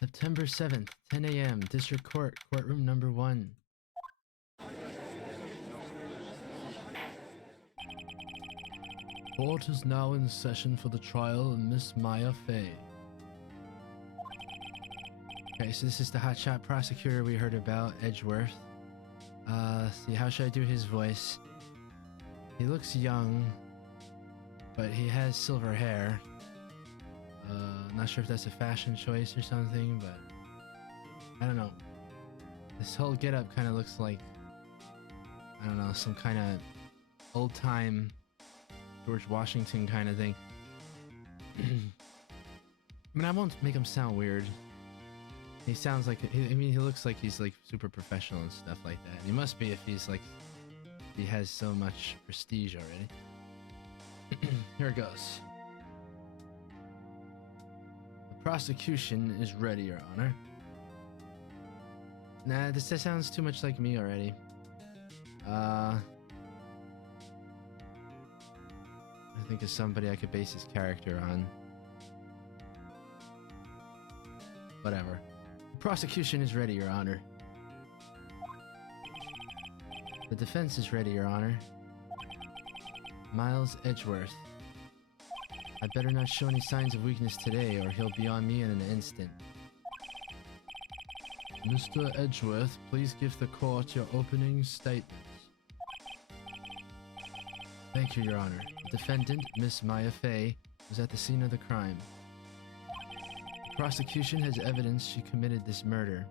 September 7th, 10 a.m., District Court, Courtroom number 1. Court is now in session for the trial of Miss Maya Fey. Okay, so this is the hotshot prosecutor we heard about, Edgeworth. See, how should I do his voice? He looks young, but he has silver hair. Not sure if that's a fashion choice or something, but I don't know. This whole getup kind of looks like, I don't know, some kind of old-time George Washington kind of thing. I mean, I won't make him sound weird. He sounds like, I mean, he looks like he's like super professional and stuff like that. He must be if he's like, he has so much prestige already. Here it goes. The prosecution is ready, Your Honor. Nah, this sounds too much like me already. I think it's somebody I could base his character on. Whatever. The prosecution is ready, Your Honor. The defense is ready, Your Honor. Miles Edgeworth. I better not show any signs of weakness today, or he'll be on me in an instant. Mr. Edgeworth, please give the court your opening statements. Thank you, Your Honor. The defendant, Miss Maya Fey, was at the scene of the crime. The prosecution has evidence she committed this murder.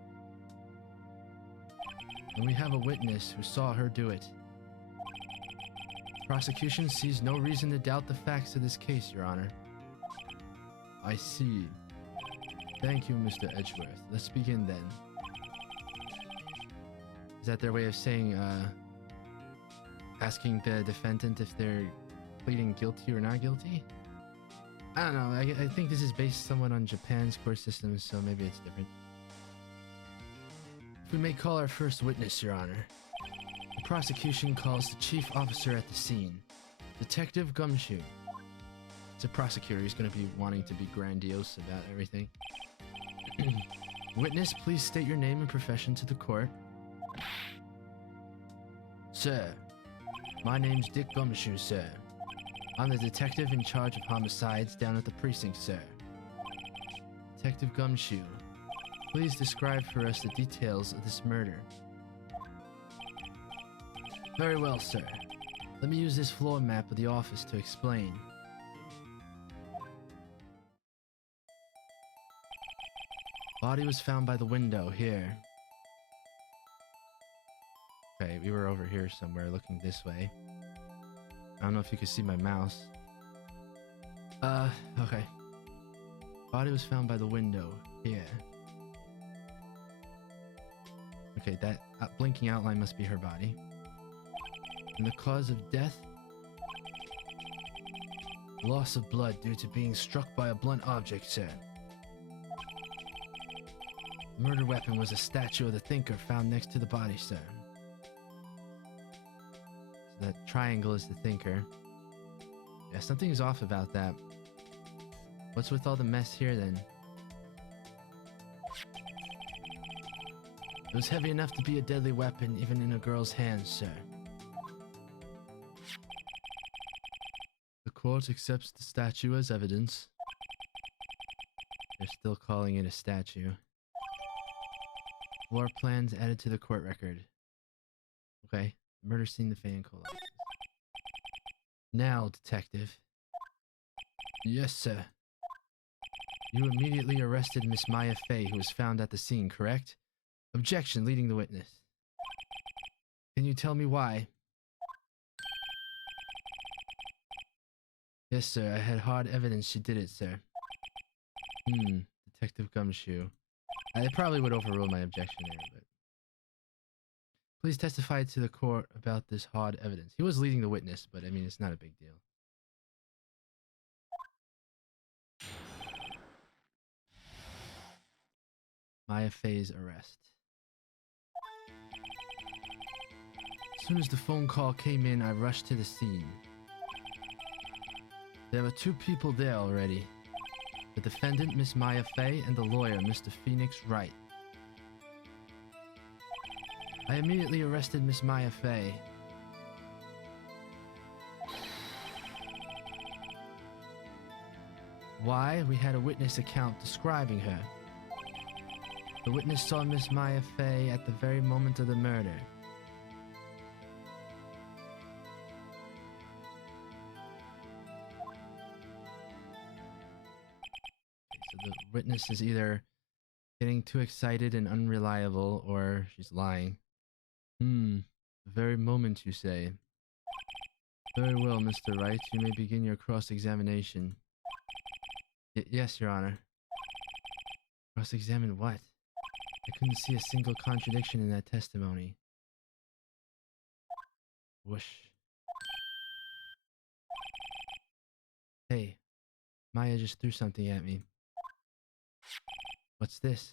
And we have a witness who saw her do it. The prosecution sees no reason to doubt the facts of this case, Your Honor. I see. Thank you, Mr. Edgeworth. Let's begin then. Is that their way of saying, asking the defendant if they're pleading guilty or not guilty? I don't know, I think this is based somewhat on Japan's court system, so maybe it's different. If we may call our first witness, Your Honor. The prosecution calls the chief officer at the scene, Detective Gumshoe. It's a prosecutor, he's going to be wanting to be grandiose about everything. Witness, please state your name and profession to the court. Sir, my name's Dick Gumshoe, sir. I'm the detective in charge of homicides down at the precinct, sir. Detective Gumshoe, please describe for us the details of this murder. Very well, sir. Let me use this floor map of the office to explain. Body was found by the window, here. Okay, we were over here somewhere, looking this way. I don't know if you can see my mouse. Okay. Body was found by the window, here. Okay, that blinking outline must be her body. And the cause of death? Loss of blood due to being struck by a blunt object, sir. The murder weapon was a statue of the thinker found next to the body, sir. So that triangle is the thinker. Yeah, something's off about that. What's with all the mess here, then? It was heavy enough to be a deadly weapon, even in a girl's hands, sir. The court accepts the statue as evidence. They're still calling it a statue. Floor plans added to the court record. Okay. Murder scene, the fan collapses. Now, detective. Yes, sir. You immediately arrested Miss Maya Fey, who was found at the scene, correct? Objection, leading the witness. Can you tell me why? Yes, sir. I had hard evidence she did it, sir. Detective Gumshoe. I probably would overrule my objection there, but... Please testify to the court about this hard evidence. He was leading the witness, but I mean, it's not a big deal. Maya Fey's arrest. As soon as the phone call came in, I rushed to the scene. There were 2 people there already. The defendant, Miss Maya Fey, and the lawyer, Mr. Pheonix Wright. I immediately arrested Miss Maya Fey. Why? We had a witness account describing her. The witness saw Miss Maya Fey at the very moment of the murder. So the witness is either getting too excited and unreliable, or she's lying. The very moment, you say. Very well, Mr. Wright. You may begin your cross-examination. Yes, Your Honor. Cross-examine what? I couldn't see a single contradiction in that testimony. Whoosh. Hey, Maya just threw something at me. What's this?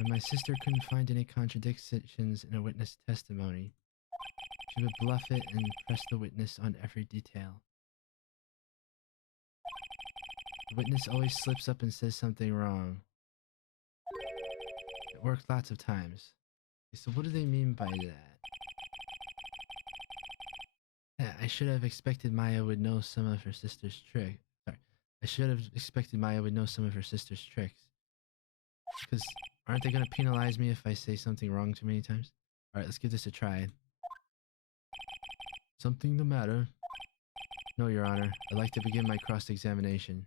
When my sister couldn't find any contradictions in a witness testimony, she would bluff it and press the witness on every detail. The witness always slips up and says something wrong. It worked lots of times. So what do they mean by that? Yeah, I should have expected Maya would know some of her sister's tricks. Sorry. I should have expected Maya would know some of her sister's tricks. Because aren't they going to penalize me if I say something wrong too many times? Alright, let's give this a try. Something the matter? No, Your Honor. I'd like to begin my cross-examination.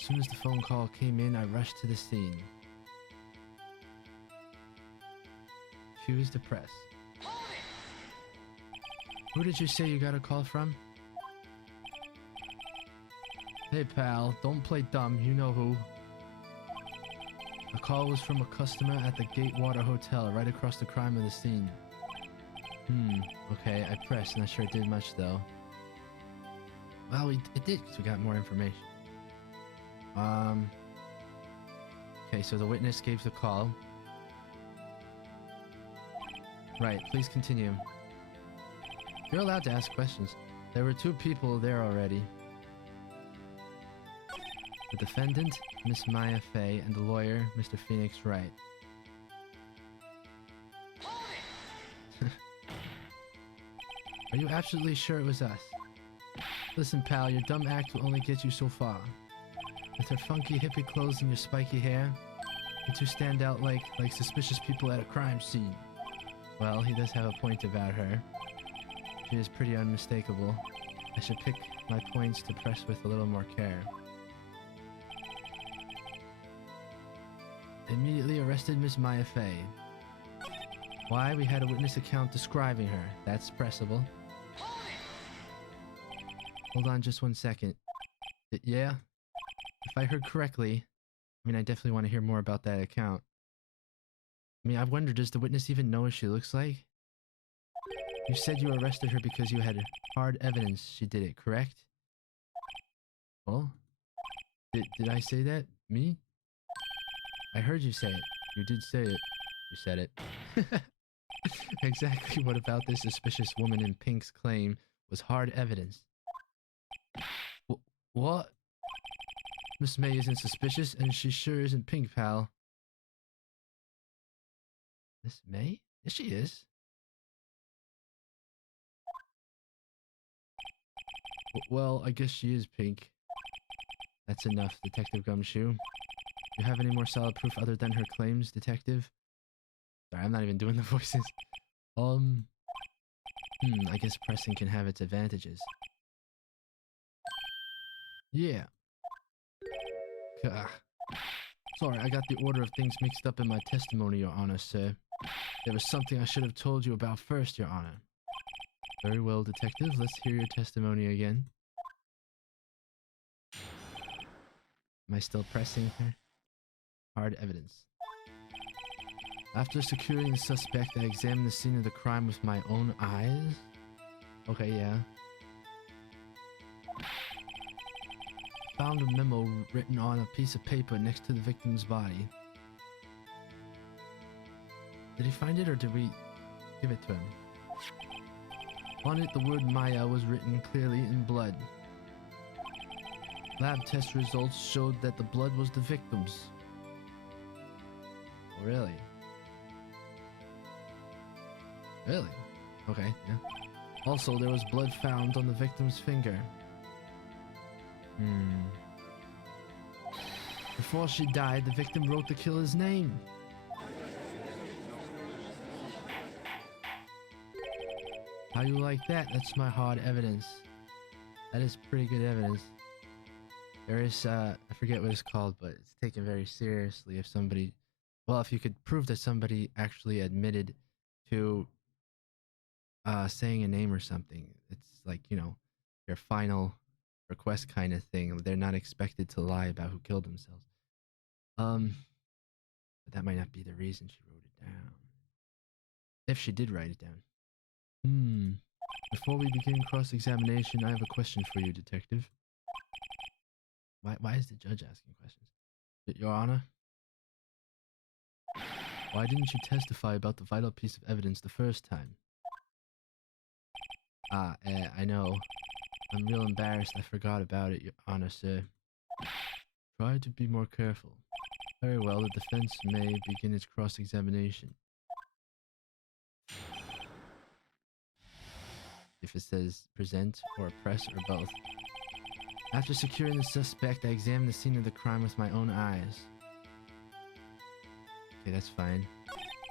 As soon as the phone call came in, I rushed to the scene. Cues the press. Who did you say you got a call from? Hey pal, don't play dumb, you know who. The call was from a customer at the Gatewater Hotel, right across the crime of the scene. Okay, I pressed, not sure it did much though. Well, it did, because we got more information. Okay, so the witness gave the call. Right, please continue. You're allowed to ask questions. There were 2 people there already. The defendant, Miss Maya Fey, and the lawyer, Mr. Pheonix Wright. Are you absolutely sure it was us? Listen, pal, your dumb act will only get you so far. With her funky hippie clothes and your spiky hair, you 2 stand out like suspicious people at a crime scene. Well, he does have a point about her. She is pretty unmistakable. I should pick my points to press with a little more care. Immediately arrested Miss Maya Fey. Why? We had a witness account describing her. That's pressable. Hold on just 1 second. Yeah? If I heard correctly, I mean, I definitely want to hear more about that account. I mean, I wonder, does the witness even know what she looks like? You said you arrested her because you had hard evidence she did it, correct? Well, did I say that? Me? I heard you say it. You did say it. You said it. Exactly what about this suspicious woman in pink's claim was hard evidence? What? Miss May isn't suspicious, and she sure isn't pink, pal. Miss May? Yes, she is. Well, I guess she is pink. That's enough, Detective Gumshoe. You have any more solid proof other than her claims, Detective? Sorry, I'm not even doing the voices. I guess pressing can have its advantages. Yeah. Sorry, I got the order of things mixed up in my testimony, Your Honor, sir. There was something I should have told you about first, Your Honor. Very well, Detective. Let's hear your testimony again. Am I still pressing her? Hard evidence. After securing the suspect, I examined the scene of the crime with my own eyes. Okay, yeah. Found a memo written on a piece of paper next to the victim's body. Did he find it or did we give it to him? On it, the word Maya was written clearly in blood. Lab test results showed that the blood was the victim's. Oh, really? Really? Okay, yeah. Also, there was blood found on the victim's finger. Before she died, the victim wrote the killer's name. How you like that? That's my hard evidence. That is pretty good evidence. There is, I forget what it's called, but it's taken very seriously if somebody... Well, if you could prove that somebody actually admitted to saying a name or something. It's like, you know, your final request kind of thing. They're not expected to lie about who killed themselves. But that might not be the reason she wrote it down. If she did write it down. Before we begin cross-examination, I have a question for you, Detective. Why is the judge asking questions? Your Honor? Why didn't you testify about the vital piece of evidence the first time? I know. I'm real embarrassed I forgot about it, Your Honor, sir. Try to be more careful. Very well, the defense may begin its cross-examination. If it says present or press or both. After securing the suspect, I examined the scene of the crime with my own eyes. Okay, that's fine.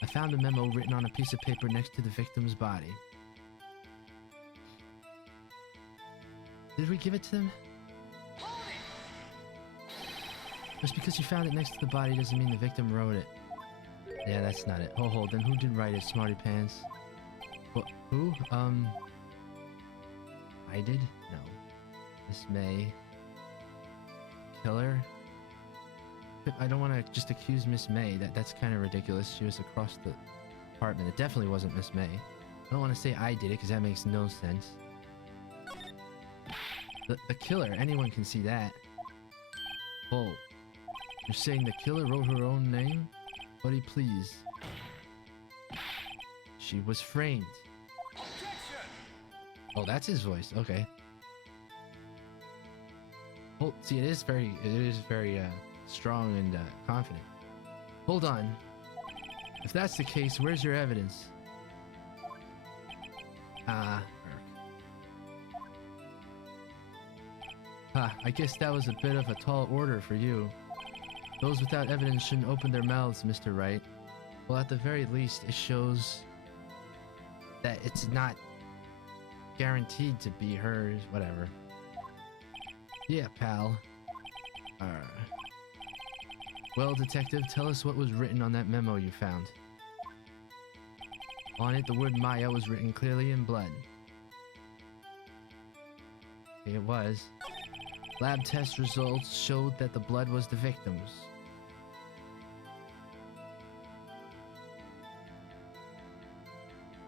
I found a memo written on a piece of paper next to the victim's body. Did we give it to them? Just because you found it next to the body doesn't mean the victim wrote it. Yeah, that's not it. Hold, then who did write it, smarty pants? Who? I did? No. Miss May. Killer? I don't want to just accuse Miss May. That's kind of ridiculous. She was across the apartment. It definitely wasn't Miss May. I don't want to say I did it because that makes no sense. The killer, anyone can see that. Oh, you're saying the killer wrote her own name? Buddy, please. She was framed. Oh, that's his voice. Okay. Oh, see, it is very strong and confident. Hold on. If that's the case, where's your evidence? I guess that was a bit of a tall order for you. Those without evidence shouldn't open their mouths, Mr. Wright. Well, at the very least, it shows that it's not guaranteed to be hers, whatever. Yeah, pal. Well, Detective, tell us what was written on that memo you found. On it, the word Maya was written clearly in blood. Okay, it was. Lab test results showed that the blood was the victim's.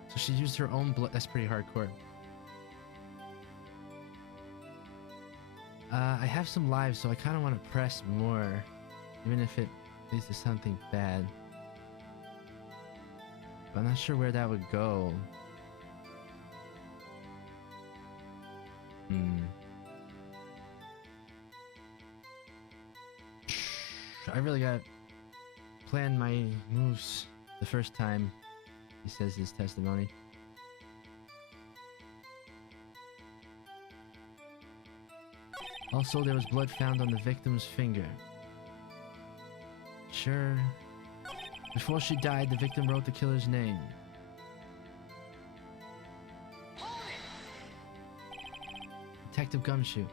So she used her own blood. That's pretty hardcore. I have some lives, so I kind of want to press more, even if it leads to something bad. But I'm not sure where that would go. I really gotta plan my moves the first time he says his testimony. Also, there was blood found on the victim's finger. Sure. Before she died, the victim wrote the killer's name. Detective Gumshoe,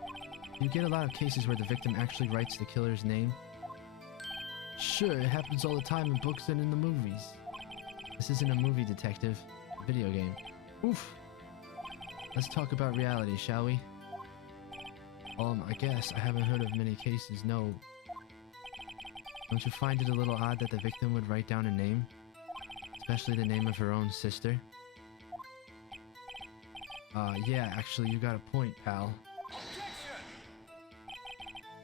you get a lot of cases where the victim actually writes the killer's name? Sure, it happens all the time in books and in the movies. This isn't a movie, Detective. A video game. Oof! Let's talk about reality, shall we? I guess I haven't heard of many cases, no. Don't you find it a little odd that the victim would write down a name? Especially the name of her own sister? Yeah, actually, you got a point, pal.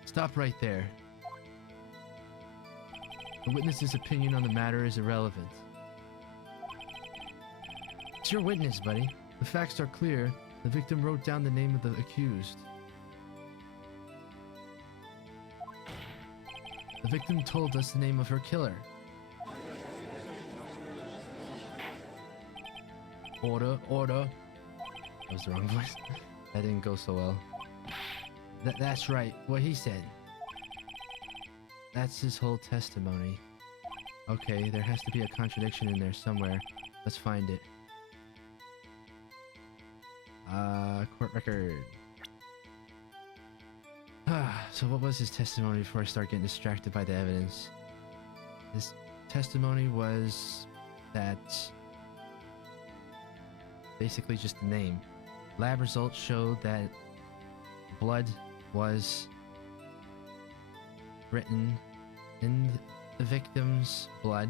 Stop right there. The witness's opinion on the matter is irrelevant. It's your witness, buddy. The facts are clear. The victim wrote down the name of the accused. The victim told us the name of her killer. Order, order. That was the wrong voice. That didn't go so well. That's right, what he said. That's his whole testimony. Okay, there has to be a contradiction in there somewhere. Let's find it. Court record. So what was his testimony before I start getting distracted by the evidence? His testimony was that... basically just the name. Lab results showed that blood was written in the victim's blood.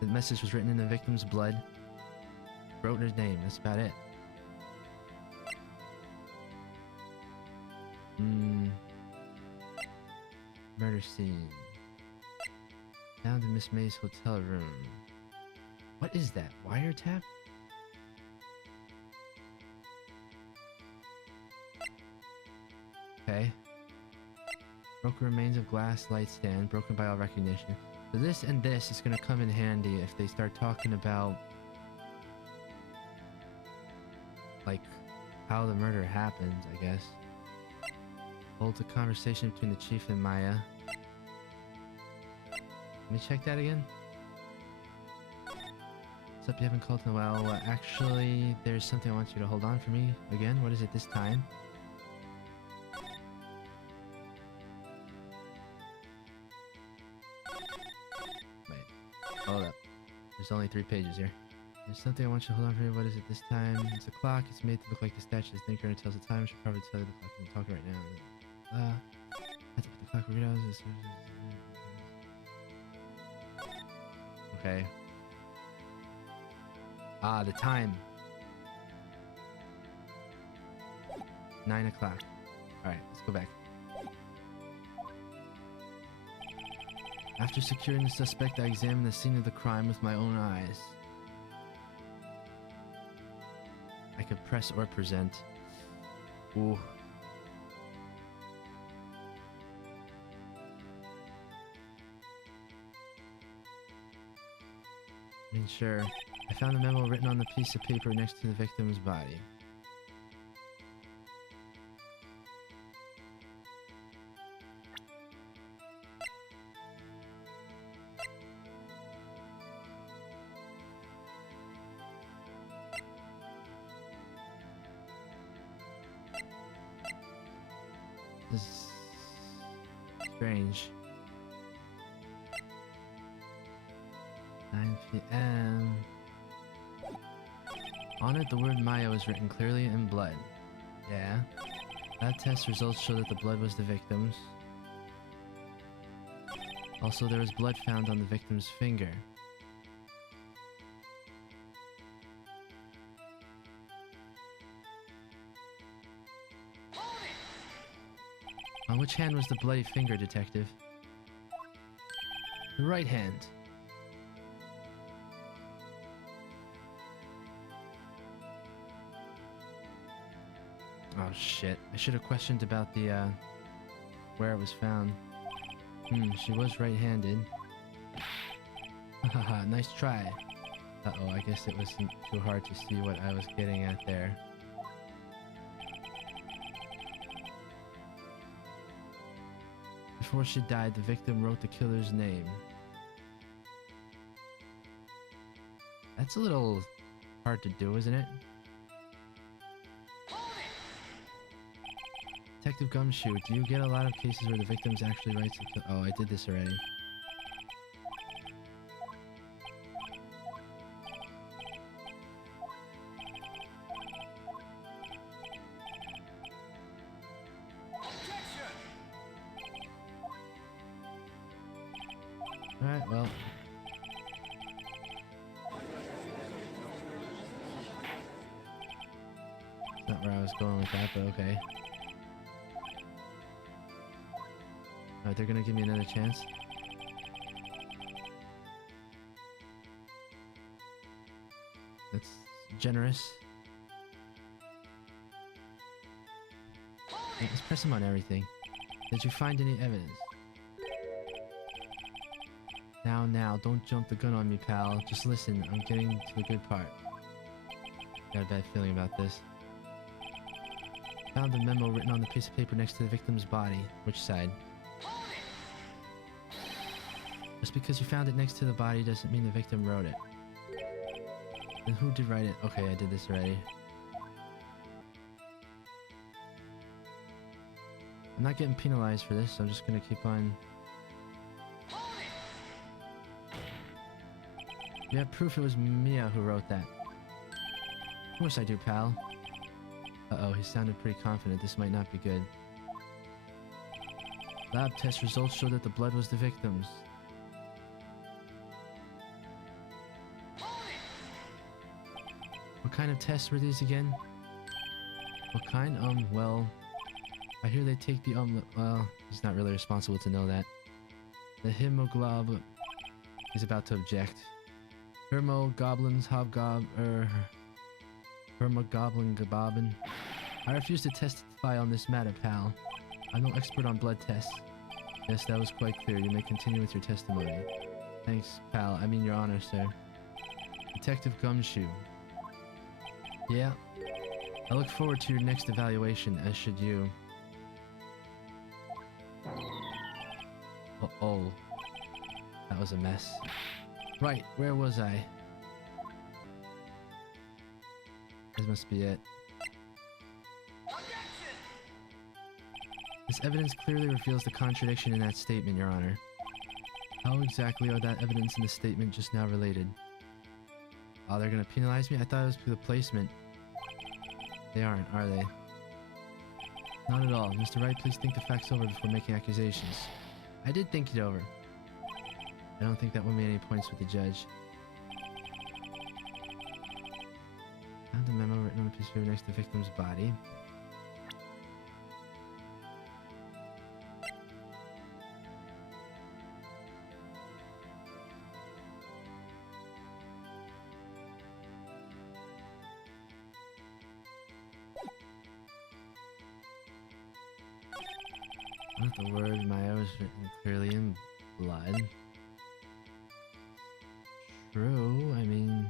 The message was written in the victim's blood. Wrote his name, that's about it. Murder scene. Found in Miss May's hotel room. What is that? Wiretap? Okay. Broken remains of glass light stand, broken by all recognition. So this and this is gonna come in handy if they start talking about like how the murder happened, I guess. Holds a conversation between the chief and Maya. Let me check that again. What's up, you haven't called in a while? Well, actually, there's something I want you to hold on for me. Again, what is it this time? Hold up. There's only 3 pages here. There's something I want you to hold on for me. What is it this time? It's a clock. It's made to look like the statue of the thinker and it tells the time. I should probably tell you the clock. I'm talking right now. I have to put the clock read out. Okay. Ah, the time. 9 o'clock. Alright, let's go back. After securing the suspect, I examined the scene of the crime with my own eyes. I could press or present. Ooh. I mean, sure. I found a memo written on the piece of paper next to the victim's body. This is strange. 9 p.m. On it, the word Maya was written clearly in blood. Yeah. Lab test results show that the blood was the victim's. Also, there was blood found on the victim's finger. On which hand was the bloody finger, detective? The right hand. Oh shit. I should have questioned about the, where it was found. She was right-handed. Haha, nice try. Uh-oh, I guess it wasn't too hard to see what I was getting at there. Before she died, the victim wrote the killer's name. That's a little hard to do, isn't it? Detective Gumshoe, do you get a lot of cases where the victims actually writes the kill? Oh, I did this already. Alright, well. Not where I was going with that, but okay. Alright, they're gonna give me another chance. That's generous. Let's press him on everything. Did you find any evidence? Now, don't jump the gun on me, pal. Just listen, I'm getting to the good part. Got a bad feeling about this. Found a memo written on the piece of paper next to the victim's body. Which side? Just because you found it next to the body doesn't mean the victim wrote it. Then who did write it? Okay, I did this already. I'm not getting penalized for this, so I'm just gonna keep on. You have proof it was Mia who wrote that. Of course I do, pal. Uh-oh, he sounded pretty confident. This might not be good. Lab test results show that the blood was the victim's. What kind of tests were these again? What kind? Well, I hear they take the, well, he's not really responsible to know that. The hemoglobin. He's about to object. Hermogoblins, Hermogoblin gabobbin. I refuse to testify on this matter, pal. I'm no expert on blood tests. Yes, that was quite clear. You may continue with your testimony. Thanks, pal. I mean your honor, sir. Detective Gumshoe. Yeah. I look forward to your next evaluation, as should you. Uh-oh. That was a mess. Right, where was I? This must be it. This evidence clearly reveals the contradiction in that statement, Your Honor. How exactly are that evidence and the statement just now related? Oh, they're gonna penalize me? I thought it was for the placement. They aren't, are they? Not at all. Mr. Wright, please think the facts over before making accusations. I did think it over. I don't think that won me any points with the judge. Found a memo written on a piece of paper next to the victim's body. Not the word Maya was written clearly in blood. True, I mean...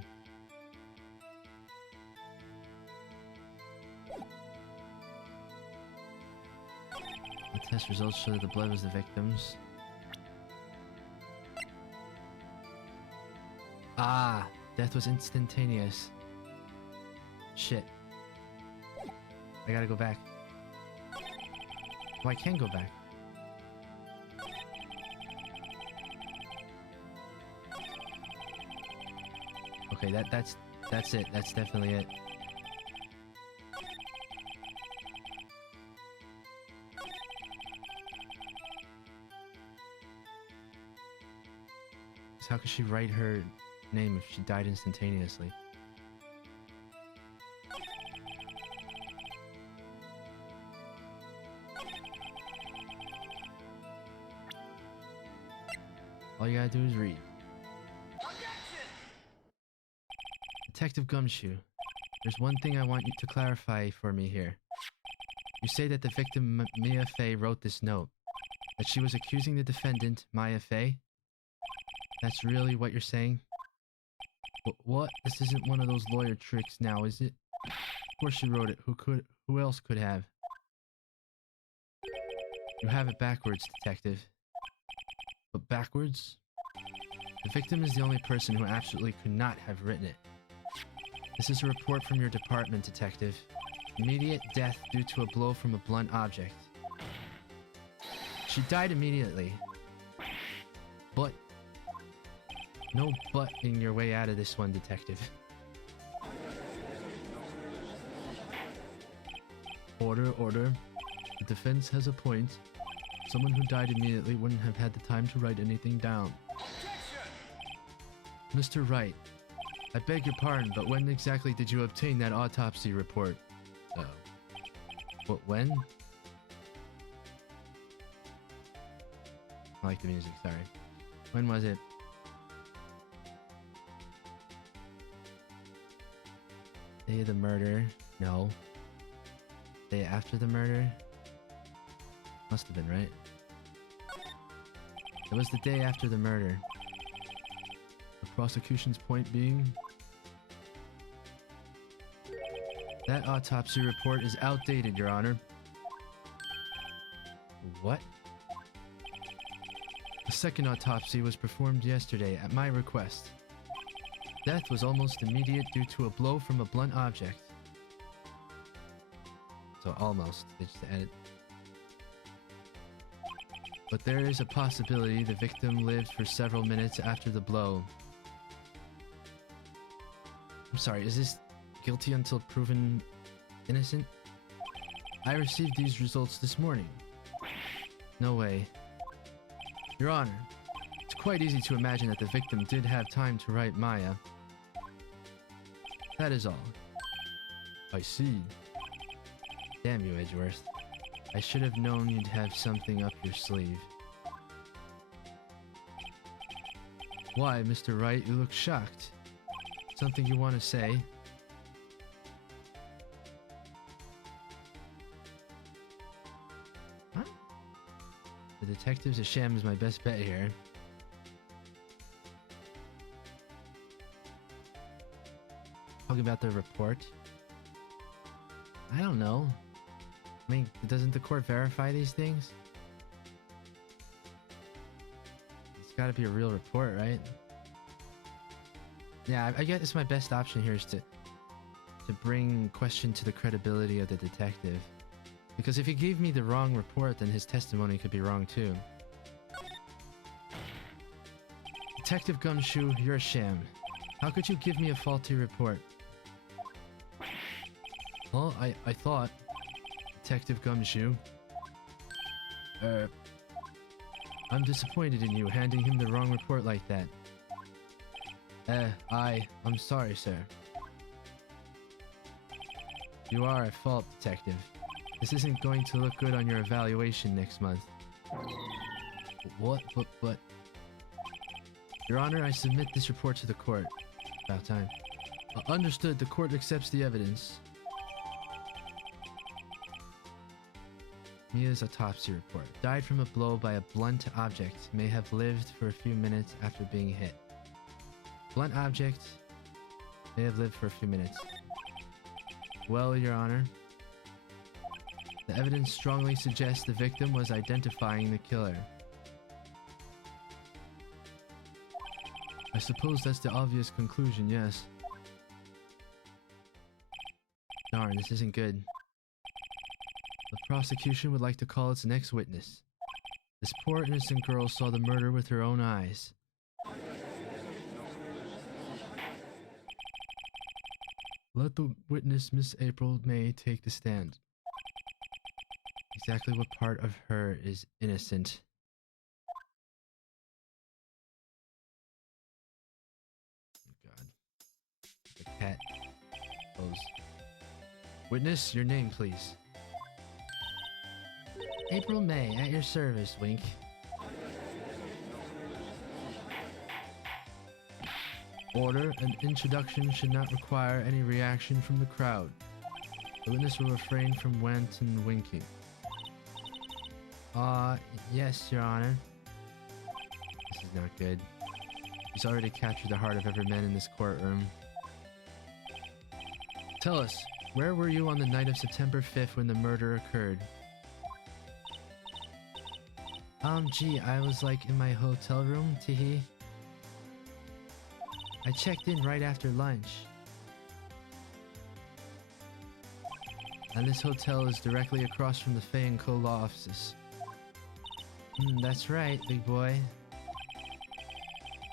The test results show that the blood was the victim's. Ah! Death was instantaneous. Shit. I gotta go back. Oh, I can go back. Okay, that's it. That's definitely it. So how could she write her name if she died instantaneously? All you gotta do is read. Detective Gumshoe, there's one thing I want you to clarify for me here. You say that the victim, Mia Fey, wrote this note. That she was accusing the defendant, Maya Fey? That's really what you're saying? What? This isn't one of those lawyer tricks now, is it? Of course she wrote it. Who else could have? You have it backwards, detective. But backwards? The victim is the only person who absolutely could not have written it. This is a report from your department, detective. Immediate death due to a blow from a blunt object. She died immediately. But... No butting your way out of this one, detective. Order. The defense has a point. Someone who died immediately wouldn't have had the time to write anything down. Mr. Wright, I beg your pardon, but when exactly did you obtain that autopsy report? Oh. What, when? I like the music, sorry. When was it? Day of the murder. No. Day after the murder? Must have been, right? It was the day after the murder. The prosecution's point being... that autopsy report is outdated, Your Honor. What? The second autopsy was performed yesterday at my request. Death was almost immediate due to a blow from a blunt object. So almost, they just added. But there is a possibility the victim lived for several minutes after the blow. I'm sorry, is this guilty until proven innocent? I received these results this morning. No way. Your Honor, it's quite easy to imagine that the victim did have time to write Maya. That is all. I see. Damn you, Edgeworth. I should have known you'd have something up your sleeve. Why, Mr. Wright, you look shocked. Something you want to say? Huh? The detective's a sham is my best bet here. Talking about the report? I don't know. I mean, doesn't the court verify these things? It's gotta be a real report, right? Yeah, I guess my best option here is to bring question to the credibility of the detective. Because if he gave me the wrong report, then his testimony could be wrong too. Detective Gumshoe, you're a sham. How could you give me a faulty report? Well, I thought... Detective Gumshoe. I'm disappointed in you handing him the wrong report like that. I'm sorry, sir. You are at fault, Detective. This isn't going to look good on your evaluation next month. What? Your Honor, I submit this report to the court. About time. Understood, the court accepts the evidence. Mia's autopsy report. Died from a blow by a blunt object. May have lived for a few minutes after being hit. Blunt object. May have lived for a few minutes. Well, Your Honor. The evidence strongly suggests the victim was identifying the killer. I suppose that's the obvious conclusion, yes. Darn, this isn't good. The prosecution would like to call its next witness. This poor innocent girl saw the murder with her own eyes. Let the witness, Miss April May, take the stand. Exactly what part of her is innocent? Oh God. The cat. Pose. Witness, your name, please. April May, at your service, Wink. Order, an introduction should not require any reaction from the crowd. The witness will refrain from wanton winking. Yes, Your Honor. This is not good. He's already captured the heart of every man in this courtroom. Tell us, where were you on the night of September 5th when the murder occurred? Gee, I was like in my hotel room, teehee. I checked in right after lunch. And this hotel is directly across from the Fay & Co. law offices. That's right, big boy.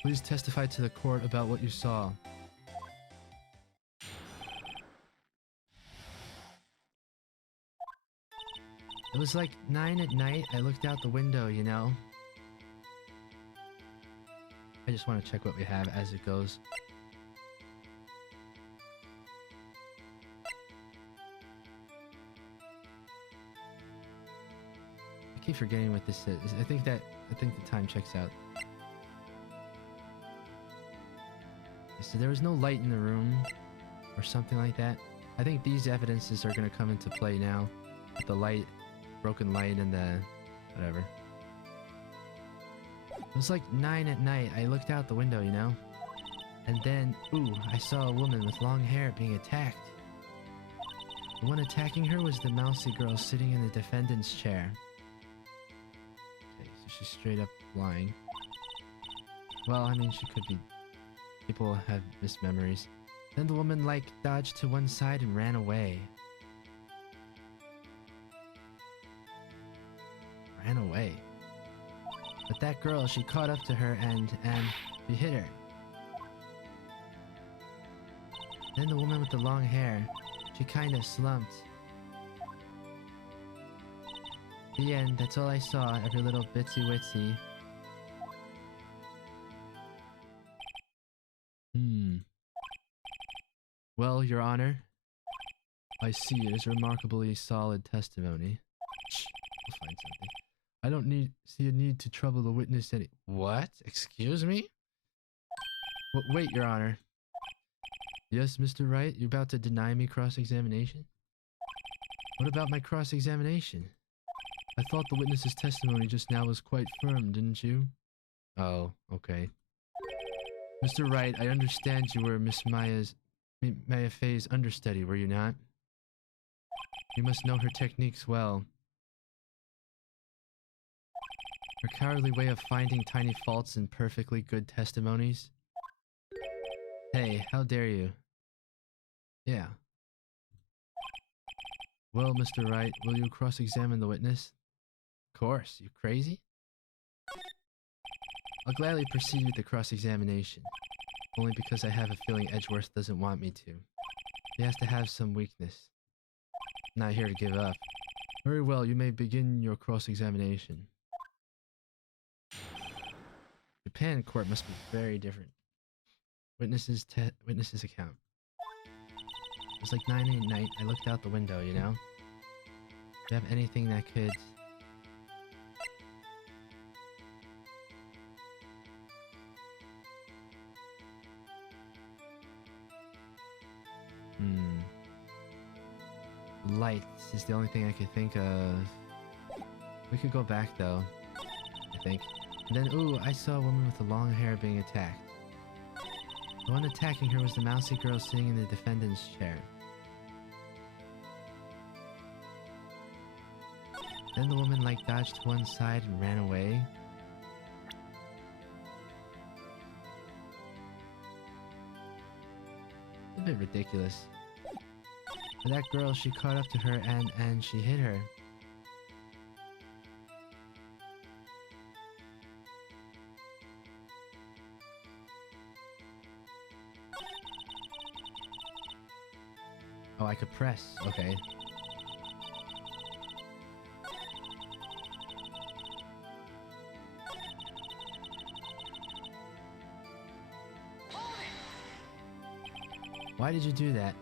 Please testify to the court about what you saw. It was like 9 at night. I looked out the window, you know. I just want to check what we have as it goes. I keep forgetting what this is. I think the time checks out. So there was no light in the room, or something like that. I think these evidences are gonna come into play now. With the light, broken light, and the whatever. It was like 9 at night. I looked out the window, you know? And then, ooh, I saw a woman with long hair being attacked. The one attacking her was the mousy girl sitting in the defendant's chair. Okay, so she's straight up lying. Well, I mean, she could be. People have mismemories. Then the woman, like, dodged to one side and ran away. Ran away. But that girl, she caught up to her and she hit her. Then the woman with the long hair, she kind of slumped. The end, that's all I saw, every little bitsy witsy. Well, Your Honor, I see it is remarkably solid testimony. Shh, we'll find something. I don't see a need to trouble the witness any— What? Excuse me? Wait, Your Honor. Yes, Mr. Wright, you're about to deny me cross-examination? What about my cross-examination? I thought the witness's testimony just now was quite firm, didn't you? Oh, okay. Mr. Wright, I understand you were Miss Maya Fey's understudy, were you not? You must know her techniques well. Her cowardly way of finding tiny faults in perfectly good testimonies? Hey, how dare you? Yeah. Well, Mr. Wright, will you cross-examine the witness? Of course, you crazy? I'll gladly proceed with the cross-examination. Only because I have a feeling Edgeworth doesn't want me to. He has to have some weakness. Not here to give up. Very well, you may begin your cross-examination. Japan court must be very different. Witness's account. It was like 9 at night. I looked out the window, you know? Do you have anything that could... Lights is the only thing I could think of. We could go back though, I think. And then, ooh, I saw a woman with the long hair being attacked. The one attacking her was the mousy girl sitting in the defendant's chair. Then the woman, like, dodged to one side and ran away. It's a bit ridiculous. But that girl, she caught up to her and she hit her. Oh, I could press. Okay. Why did you do that?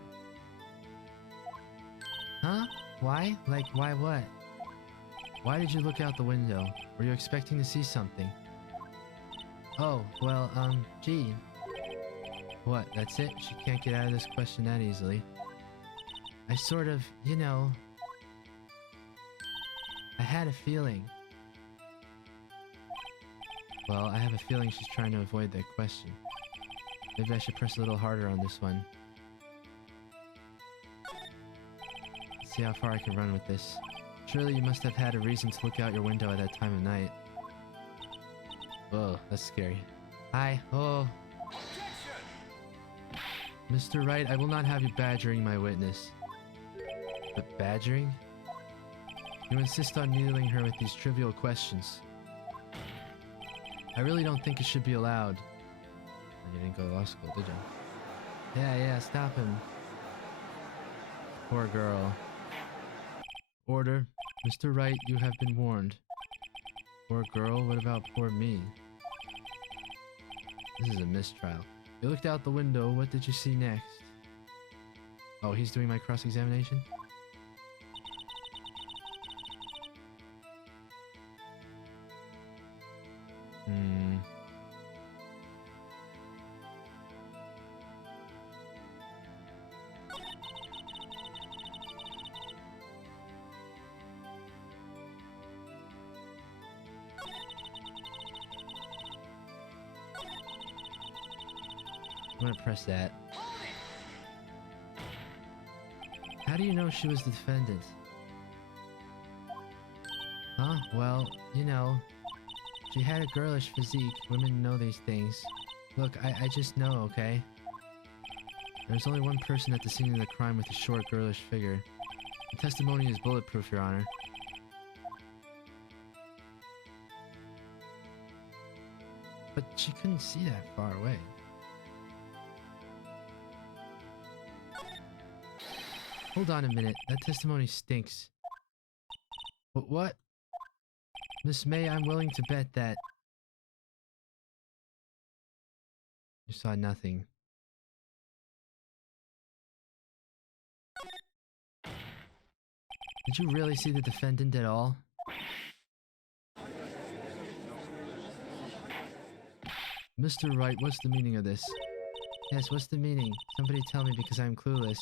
Huh? Why? Like, why what? Why did you look out the window? Were you expecting to see something? Oh, well, gee. What, that's it? She can't get out of this question that easily. I sort of, you know... I had a feeling. Well, I have a feeling she's trying to avoid that question. Maybe I should press a little harder on this one. Let's see how far I can run with this. Surely you must have had a reason to look out your window at that time of night. Whoa, that's scary. Hi. Oh. Mr. Wright, I will not have you badgering my witness. But badgering? You insist on needling her with these trivial questions. I really don't think it should be allowed. You didn't go to law school, did you? Yeah, stop him. Poor girl. Order. Mr. Wright, you have been warned. Poor girl? What about poor me? This is a mistrial. You looked out the window. What did you see next? Oh, he's doing my cross-examination? I'm gonna press that. How do you know she was the defendant? Huh? Well, you know, she had a girlish physique. Women know these things. Look, I just know, okay? There's only one person at the scene of the crime with a short, girlish figure. The testimony is bulletproof, Your Honor. But she couldn't see that far away. Hold on a minute. That testimony stinks. What? Miss May, I'm willing to bet that... You saw nothing. Did you really see the defendant at all? Mr. Wright, what's the meaning of this? Yes, what's the meaning? Somebody tell me because I'm clueless.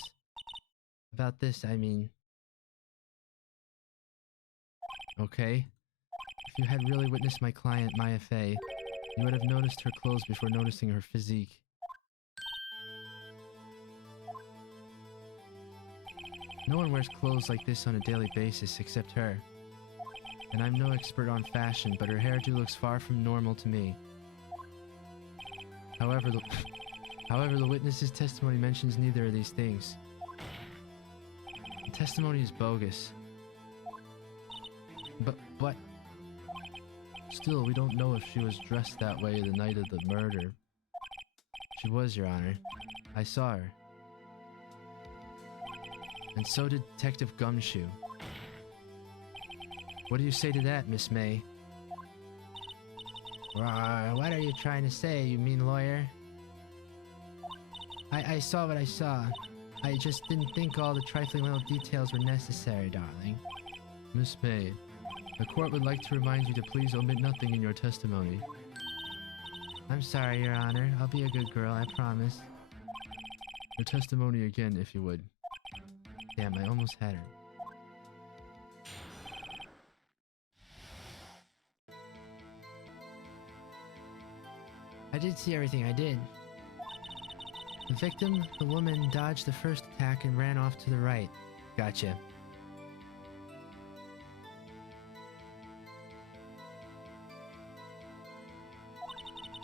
About this, I mean. Okay. If you had really witnessed my client, Maya Fey, you would have noticed her clothes before noticing her physique. No one wears clothes like this on a daily basis except her. And I'm no expert on fashion, but her hairdo looks far from normal to me. However, the witness's testimony mentions neither of these things. The testimony is bogus. But... Still, we don't know if she was dressed that way the night of the murder. She was, Your Honor. I saw her. And so did Detective Gumshoe. What do you say to that, Miss May? What are you trying to say, you mean lawyer? I saw what I saw. I just didn't think all the trifling little details were necessary, darling. Miss May, the court would like to remind you to please omit nothing in your testimony. I'm sorry, Your Honor. I'll be a good girl, I promise. Your testimony again, if you would. Damn, I almost had her. I did see everything, I did. The victim, the woman, dodged the first attack and ran off to the right. Gotcha.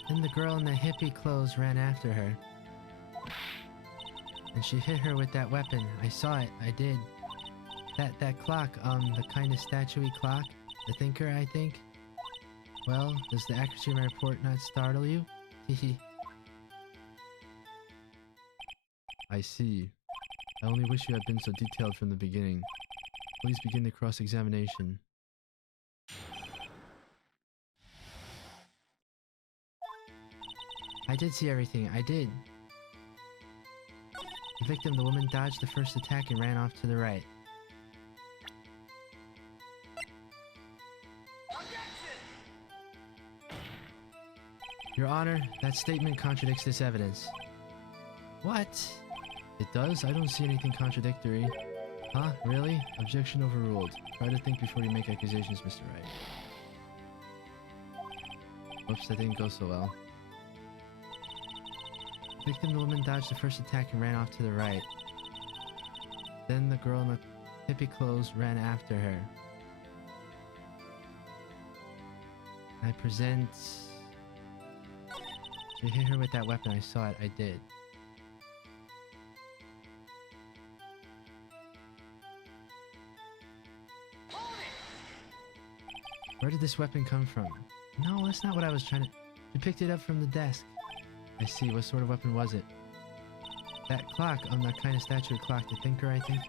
Then the girl in the hippie clothes ran after her. And she hit her with that weapon. I saw it, I did. That clock, the kind of statuey clock? The thinker, I think? Well, does the accuracy of my report not startle you? Hehe. I see. I only wish you had been so detailed from the beginning. Please begin the cross-examination. I did see everything, I did. The victim, the woman, dodged the first attack and ran off to the right. Your Honor, that statement contradicts this evidence. What? It does? I don't see anything contradictory. Huh? Really? Objection overruled. Try to think before you make accusations, Mr. Wright. Oops, that didn't go so well. Victim, the woman, dodged the first attack and ran off to the right. Then the girl in the hippie clothes ran after her. I present... She hit her with that weapon. I saw it. I did. Where did this weapon come from? No, that's not what I was trying to... You picked it up from the desk. I see. What sort of weapon was it? That clock, that kind of statue clock. The thinker, I think?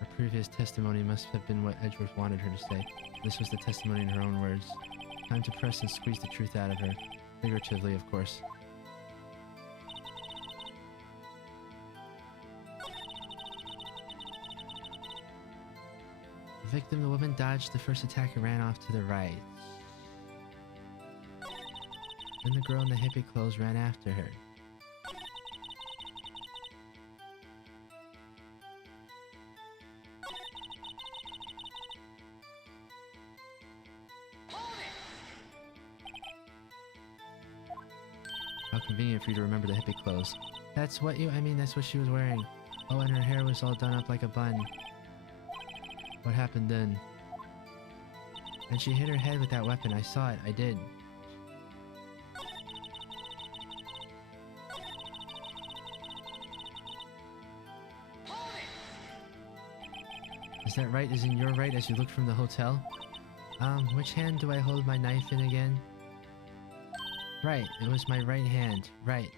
Her previous testimony must have been what Edgeworth wanted her to say. This was the testimony in her own words. Time to press and squeeze the truth out of her. Figuratively, of course. The victim, the woman, dodged the first attack and ran off to the right. Then the girl in the hippie clothes ran after her. convenient for you to remember the hippie clothes. That's what you- I mean, that's what she was wearing. Oh, and her hair was all done up like a bun. What happened then? And she hit her head with that weapon. I saw it. I did. Is that right? Is in your right as you look from the hotel? Which hand do I hold my knife in again? Right, it was my right hand. Right.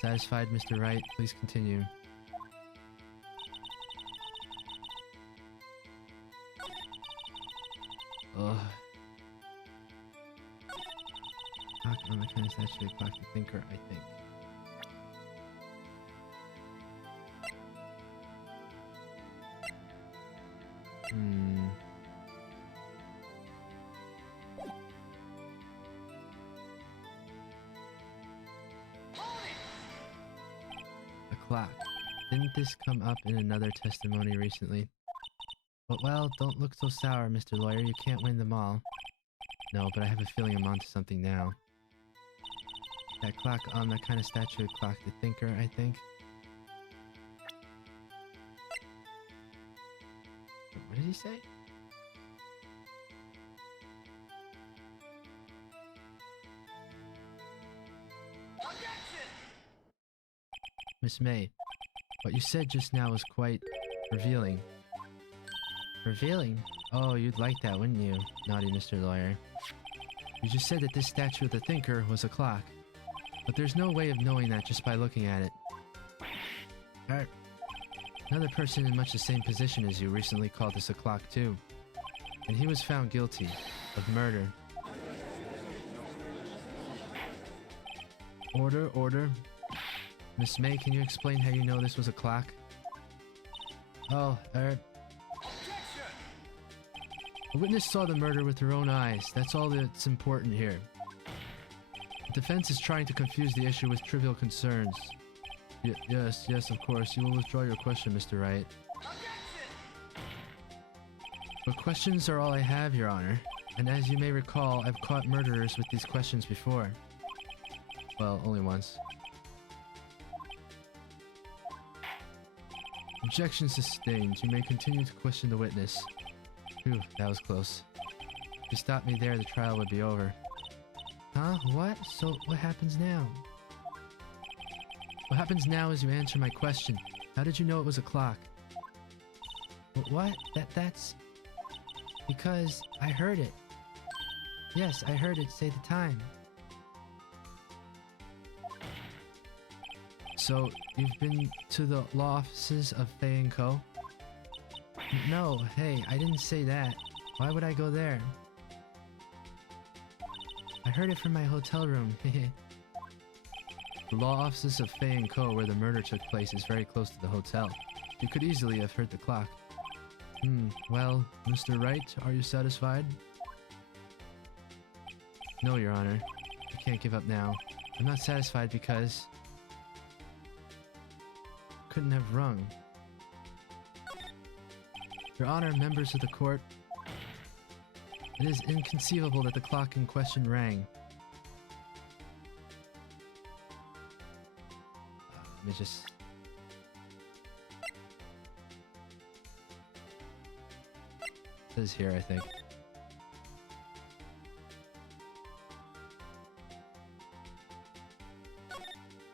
Satisfied, Mr. Wright? Please continue. Ugh. Clock on the kind of statue clock the thinker, I think. A clock. Didn't this come up in another testimony recently? But well, don't look so sour, Mr. Lawyer. You can't win them all. No, but I have a feeling I'm onto something now. That clock on that kind of statue clock the thinker, I think. What did he say? Miss May, what you said just now was quite revealing. Revealing? Oh, you'd like that, wouldn't you, naughty Mr. Lawyer? You just said that this statue of the thinker was a clock. But there's no way of knowing that just by looking at it. Another person in much the same position as you recently called this a clock too. And he was found guilty of murder. Order, order. Miss May, can you explain how you know this was a clock? Oh, a witness saw the murder with her own eyes. That's all that's important here. The defense is trying to confuse the issue with trivial concerns. Yes, of course. You will withdraw your question, Mr. Wright. But questions are all I have, Your Honor. And as you may recall, I've caught murderers with these questions before. Well, only once. Objection sustained. You may continue to question the witness. Phew, that was close. If you stopped me there, the trial would be over. Huh? What? So, what happens now? What happens now is you answer my question. How did you know it was a clock? What? That's... Because I heard it. Yes, I heard it say the time. So, you've been to the law offices of Fay & Co.? No, hey, I didn't say that. Why would I go there? I heard it from my hotel room. The law offices of Fay & Co., where the murder took place, is very close to the hotel. You could easily have heard the clock. Well, Mr. Wright, are you satisfied? No, Your Honor. I can't give up now. I'm not satisfied because... couldn't have rung. Your Honor, members of the court, it is inconceivable that the clock in question rang. Let me just... It says here, I think.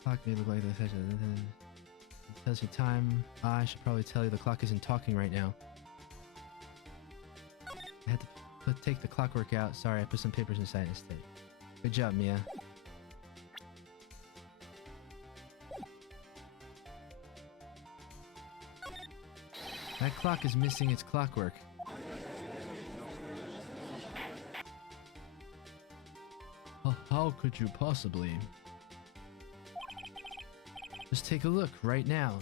Clock may look like this. It tells you time. I should probably tell you the clock isn't talking right now. I had to take the clockwork out. Sorry, I put some papers inside instead. Good job, Mia. That clock is missing its clockwork. How could you possibly? Just take a look right now.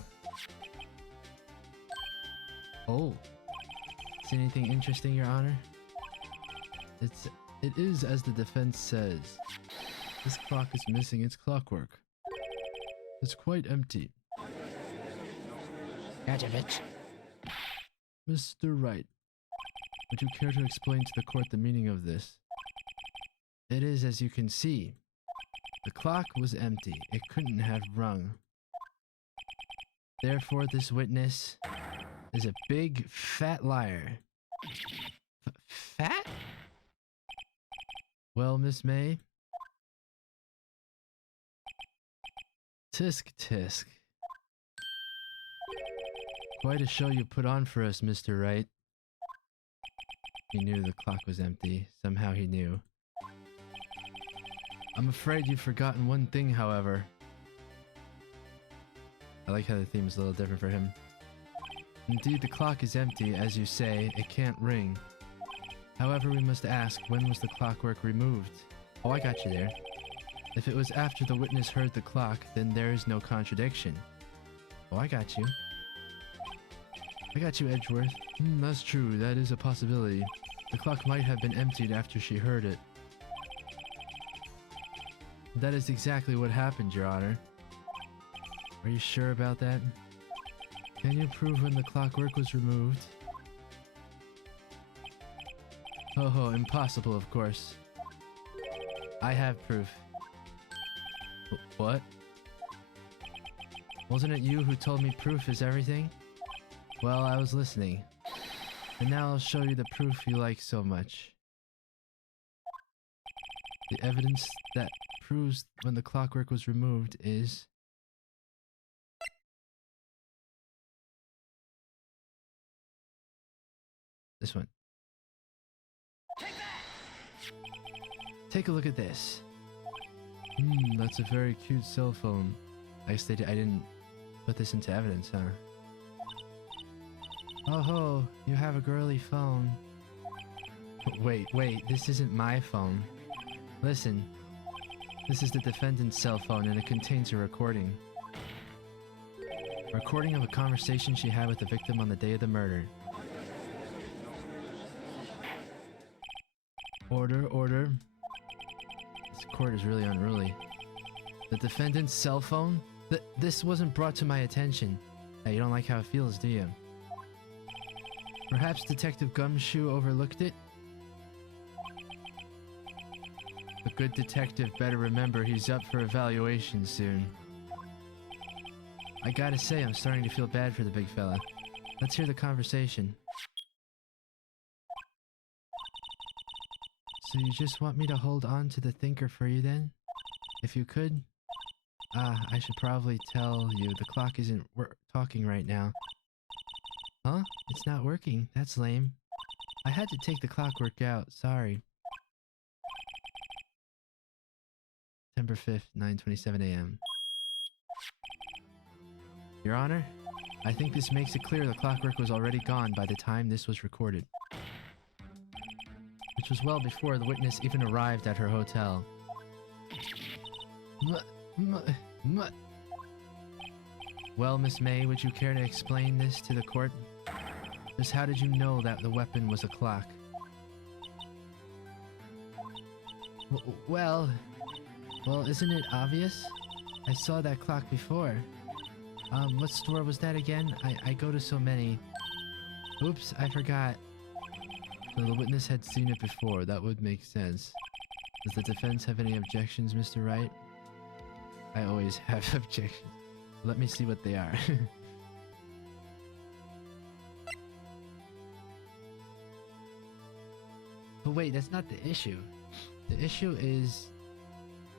Oh. See anything interesting, Your Honor? It is as the defense says. This clock is missing its clockwork. It's quite empty. Radovich. Mr. Wright, would you care to explain to the court the meaning of this? It is as you can see. The clock was empty. It couldn't have rung. Therefore, this witness is a big, fat liar. Fat? Well, Miss May? Tisk tisk. Quite a show you put on for us, Mr. Wright. He knew the clock was empty. Somehow he knew. I'm afraid you've forgotten one thing, however. I like how the theme is a little different for him. Indeed, the clock is empty, as you say. It can't ring. However, we must ask, when was the clockwork removed? Oh, I got you there. If it was after the witness heard the clock, then there is no contradiction. Oh, I got you. I got you, Edgeworth. That's true. That is a possibility. The clock might have been emptied after she heard it. That is exactly what happened, Your Honor. Are you sure about that? Can you prove when the clockwork was removed? Ho, impossible, of course. I have proof. What? Wasn't it you who told me proof is everything? Well, I was listening. And now I'll show you the proof you like so much. The evidence that proves when the clockwork was removed is... this one. Take a look at this. That's a very cute cell phone. I guess I didn't put this into evidence, huh? Oh ho, you have a girly phone. Wait, this isn't my phone. Listen, this is the defendant's cell phone and it contains a recording. A recording of a conversation she had with the victim on the day of the murder. Order. This court is really unruly. The defendant's cell phone? This wasn't brought to my attention. Hey, you don't like how it feels, do you? Perhaps Detective Gumshoe overlooked it? A good detective better remember he's up for evaluation soon. I gotta say, I'm starting to feel bad for the big fella. Let's hear the conversation. So you just want me to hold on to the thinker for you then? If you could? I should probably tell you the clock isn't talking right now. Huh? It's not working. That's lame. I had to take the clockwork out. Sorry. September 5th, 9:27 a.m. Your Honor, I think this makes it clear the clockwork was already gone by the time this was recorded. Which was well before the witness even arrived at her hotel. Well, Miss May, would you care to explain this to the court? Just how did you know that the weapon was a clock? Well, isn't it obvious? I saw that clock before. What store was that again? I go to so many. Oops, I forgot. So the witness had seen it before. That would make sense. Does the defense have any objections, Mr. Wright? I always have objections. Let me see what they are. But wait, that's not the issue. The issue is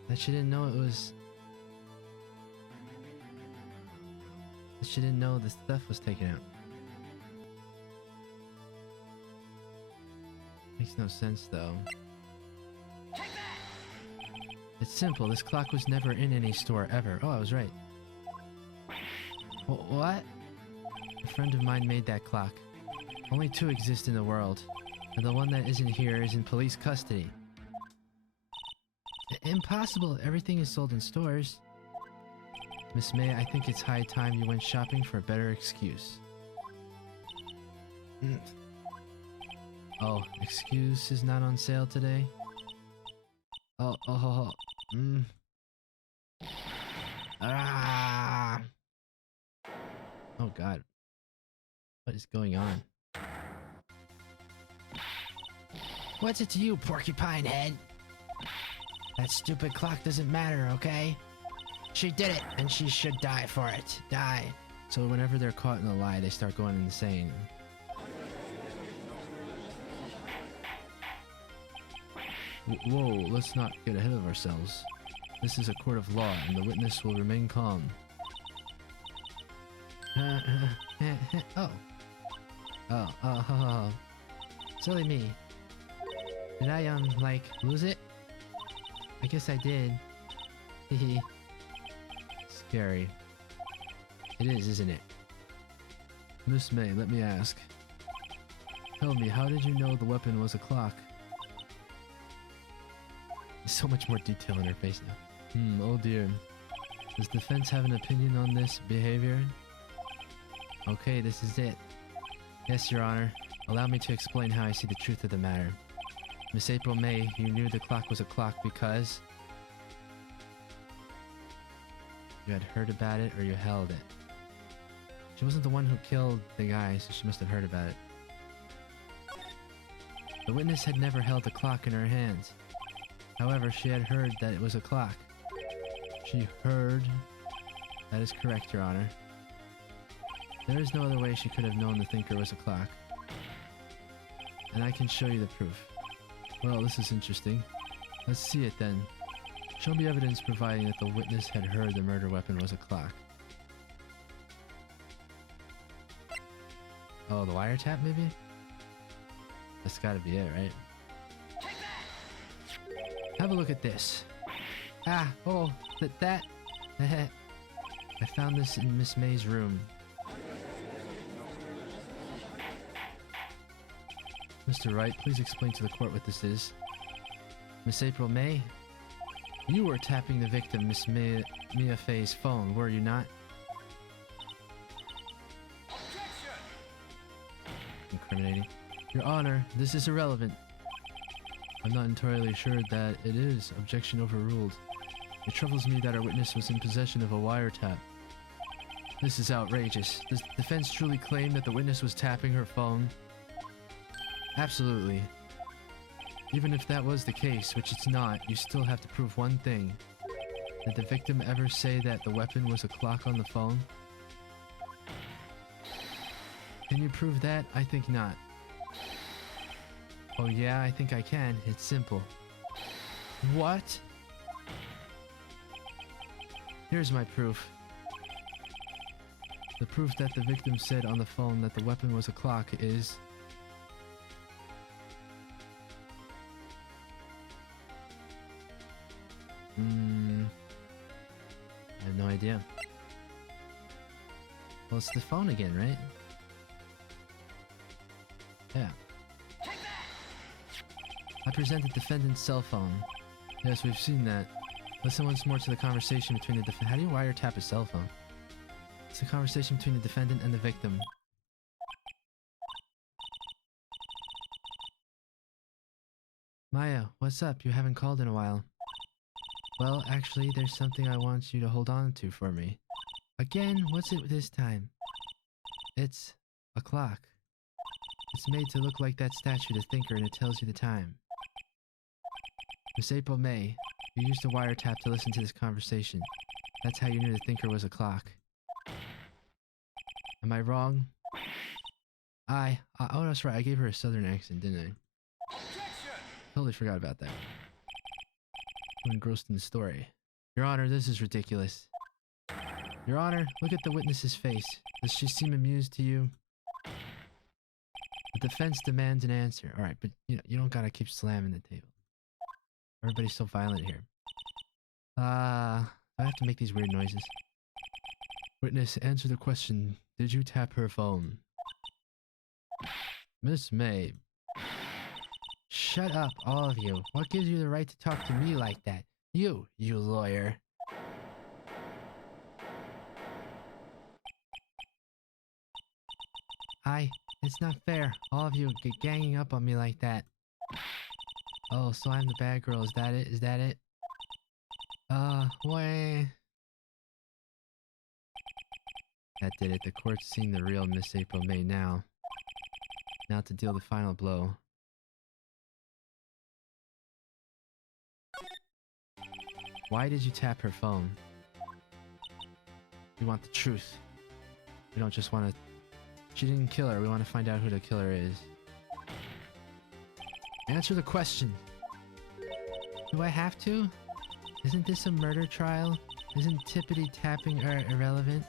that she didn't know it was... that she didn't know the stuff was taken out. Makes no sense though. It's simple, this clock was never in any store ever. Oh, I was right. What? A friend of mine made that clock. Only two exist in the world, and the one that isn't here is in police custody. Impossible! Everything is sold in stores. Miss May, I think it's high time you went shopping for a better excuse. Oh, excuse is not on sale today? Ah! Oh god. What is going on? What's it to you, porcupine head? That stupid clock doesn't matter, okay? She did it, and she should die for it. Die. So whenever they're caught in a lie, they start going insane. Whoa, let's not get ahead of ourselves. This is a court of law, and the witness will remain calm. Oh. Oh. Silly me. Did I, like, lose it? I guess I did. Hehe. Scary. It is, isn't it? Miss May, let me ask. Tell me, how did you know the weapon was a clock? There's so much more detail in her face now. Oh dear. Does defense have an opinion on this behavior? Okay, this is it. Yes, Your Honor. Allow me to explain how I see the truth of the matter. Miss April May, you knew the clock was a clock because you had heard about it or you held it. She wasn't the one who killed the guy, so she must have heard about it. The witness had never held a clock in her hands. However, she had heard that it was a clock. She heard... That is correct, Your Honor. There is no other way she could have known the thinker was a clock. And I can show you the proof. Well, this is interesting. Let's see it then. Show me evidence providing that the witness had heard the murder weapon was a clock. Oh, the wiretap maybe? That's gotta be it, right? Have a look at this. Ah, oh, that. I found this in Miss May's room. Mr. Wright, please explain to the court what this is. Miss April May? You were tapping the victim, Miss Mia Fey's phone, were you not? Incriminating. Your Honor, this is irrelevant. I'm not entirely sure that it is. Objection overruled. It troubles me that our witness was in possession of a wiretap. This is outrageous. Does the defense truly claim that the witness was tapping her phone? Absolutely. Even if that was the case, which it's not, you still have to prove one thing. Did the victim ever say that the weapon was a clock on the phone? Can you prove that? I think not. Oh yeah, I think I can. It's simple. What? Here's my proof. The proof that the victim said on the phone that the weapon was a clock is... I have no idea. Well, it's the phone again, right? Yeah. I present the defendant's cell phone. Yes, we've seen that. Listen once more to the conversation between the defendant. How do you wiretap a cell phone? It's a conversation between the defendant and the victim. Maya, what's up? You haven't called in a while. Well, actually, there's something I want you to hold on to for me. Again? What's it this time? It's a clock. It's made to look like that statue, the thinker, and it tells you the time. Miss April May, you used a wiretap to listen to this conversation. That's how you knew the thinker was a clock. Am I wrong? Oh, that's right. I gave her a southern accent, didn't I? Totally forgot about that. I'm engrossed in the story. Your Honor, this is ridiculous. Your Honor, look at the witness's face. Does she seem amused to you? The defense demands an answer. Alright, but you don't gotta keep slamming the table. Everybody's so violent here. I have to make these weird noises. Witness, answer the question. Did you tap her phone? Miss May. Shut up, all of you. What gives you the right to talk to me like that? You lawyer. It's not fair. All of you get ganging up on me like that. Oh, so I'm the bad girl. Is that it? Is that it? Way. That did it. The court's seeing the real Miss April May now. Now to deal the final blow. Why did you tap her phone? We want the truth. We don't just want to... She didn't kill her. We want to find out who the killer is. Answer the question. Do I have to? Isn't this a murder trial? Isn't tippity-tapping her irrelevant?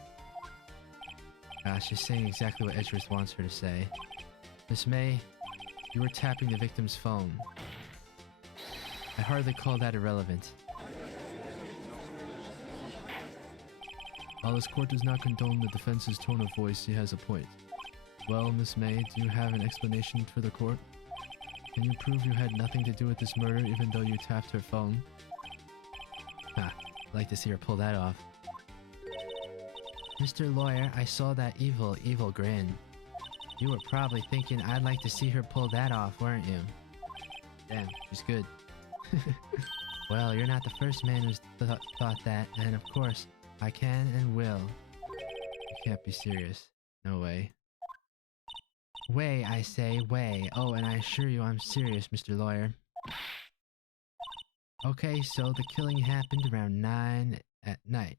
She's saying exactly what Edgeworth wants her to say. Miss May, you were tapping the victim's phone. I hardly call that irrelevant. While this court does not condone the defense's tone of voice, he has a point. Well, Miss May, do you have an explanation for the court? Can you prove you had nothing to do with this murder even though you tapped her phone? Ha, I'd like to see her pull that off. Mr. Lawyer, I saw that evil grin. You were probably thinking I'd like to see her pull that off, weren't you? Damn, she's good. Well, you're not the first man who's thought that, and of course, I can and will. You can't be serious. No way. Way, I say, way. Oh, and I assure you I'm serious, Mr. Lawyer. Okay, so the killing happened around 9 at night.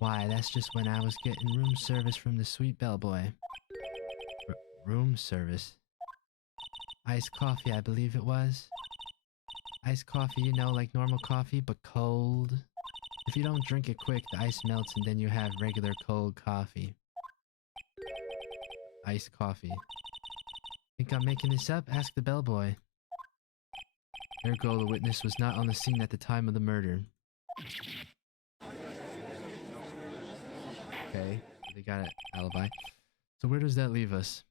Why, that's just when I was getting room service from the sweet bellboy. Room service? Iced coffee, I believe it was. Iced coffee, you know, like normal coffee, but cold. If you don't drink it quick, the ice melts and then you have regular cold coffee. Iced coffee. Think I'm making this up? Ask the bellboy. Ergo, the witness was not on the scene at the time of the murder. Okay, they got an alibi. So where does that leave us?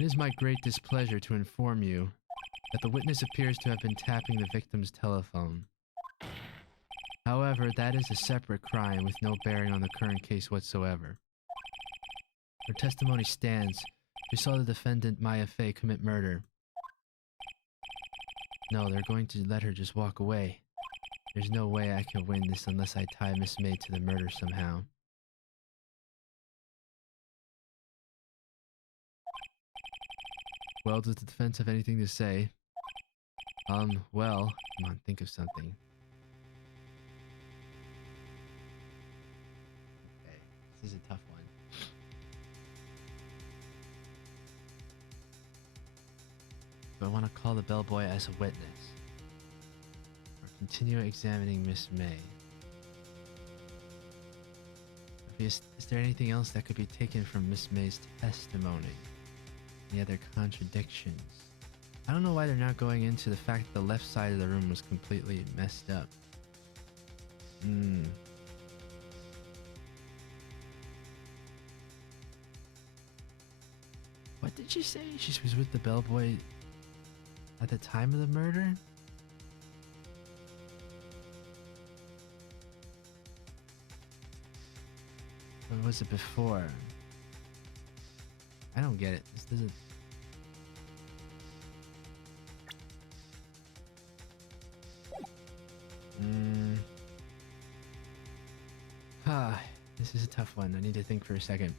It is my great displeasure to inform you that the witness appears to have been tapping the victim's telephone. However, that is a separate crime with no bearing on the current case whatsoever. Her testimony stands. She saw the defendant, Maya Fey, commit murder. No, they're going to let her just walk away. There's no way I can win this unless I tie Miss May to the murder somehow. Well, does the defense have anything to say? Well, come on, think of something. Okay, this is a tough one. Do I want to call the bellboy as a witness? Or continue examining Miss May? Is there anything else that could be taken from Miss May's testimony? Any other contradictions? I don't know why they're not going into the fact that the left side of the room was completely messed up. What did she say? She was with the bellboy at the time of the murder? Or was it before? I don't get it. This doesn't... This is a tough one. I need to think for a second.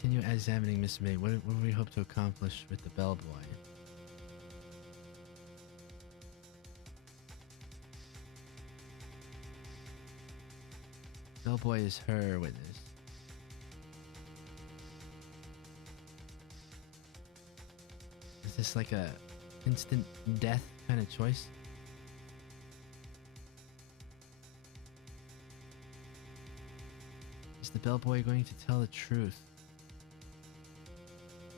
Continue examining Miss May. What do we hope to accomplish with the bellboy? Bellboy is her witness. Is this like a instant death kind of choice? Is the bellboy going to tell the truth?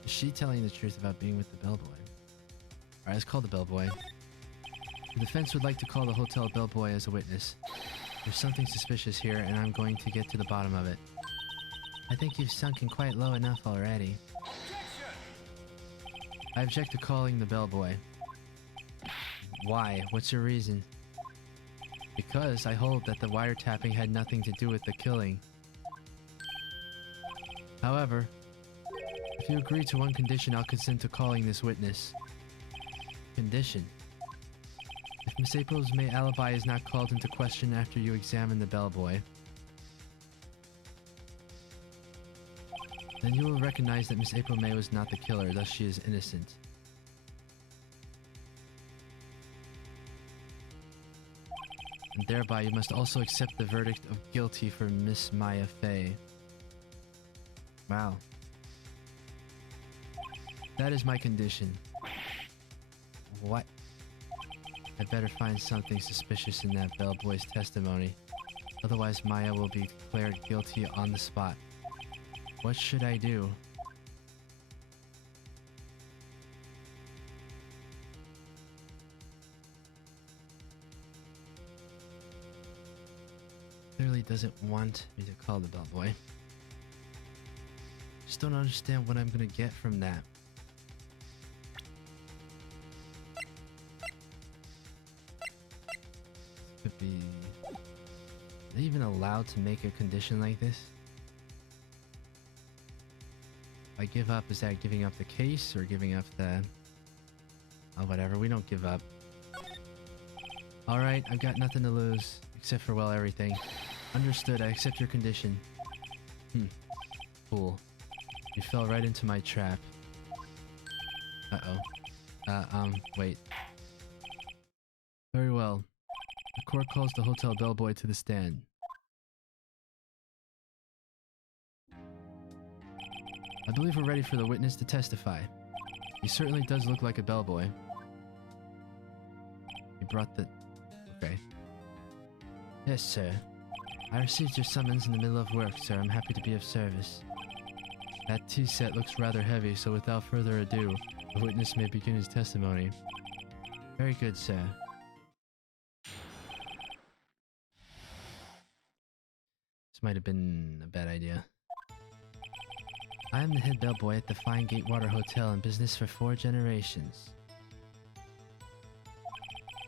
Is she telling the truth about being with the bellboy? Alright, let's call the bellboy. The defense would like to call the hotel bellboy as a witness. There's something suspicious here, and I'm going to get to the bottom of it. I think you've sunken quite low enough already. I object to calling the bellboy. Why? What's your reason? Because I hold that the wiretapping had nothing to do with the killing. However, if you agree to one condition, I'll consent to calling this witness. Condition? If Miss April's May alibi is not called into question after you examine the bellboy, then you will recognize that Miss April May was not the killer, thus she is innocent. And thereby you must also accept the verdict of guilty for Miss Maya Fey. Wow. That is my condition. What? I better find something suspicious in that bellboy's testimony. Otherwise Maya will be declared guilty on the spot. What should I do? Clearly doesn't want me to call the bellboy. Just don't understand what I'm gonna get from that. Could be... Are they even allowed to make a condition like this? If I give up, is that giving up the case or giving up the... Oh, whatever, we don't give up. Alright, I've got nothing to lose. Except for, well, everything. Understood, I accept your condition. Cool. You fell right into my trap. Uh-oh. Wait. Very well. The court calls the hotel bellboy to the stand. I believe we're ready for the witness to testify. He certainly does look like a bellboy. He brought the... Okay. Yes, sir. I received your summons in the middle of work, sir. I'm happy to be of service. That tea set looks rather heavy, so without further ado, the witness may begin his testimony. Very good, sir. This might have been a bad idea. I am the head bellboy at the Fine Gatewater Hotel in business for 4 generations.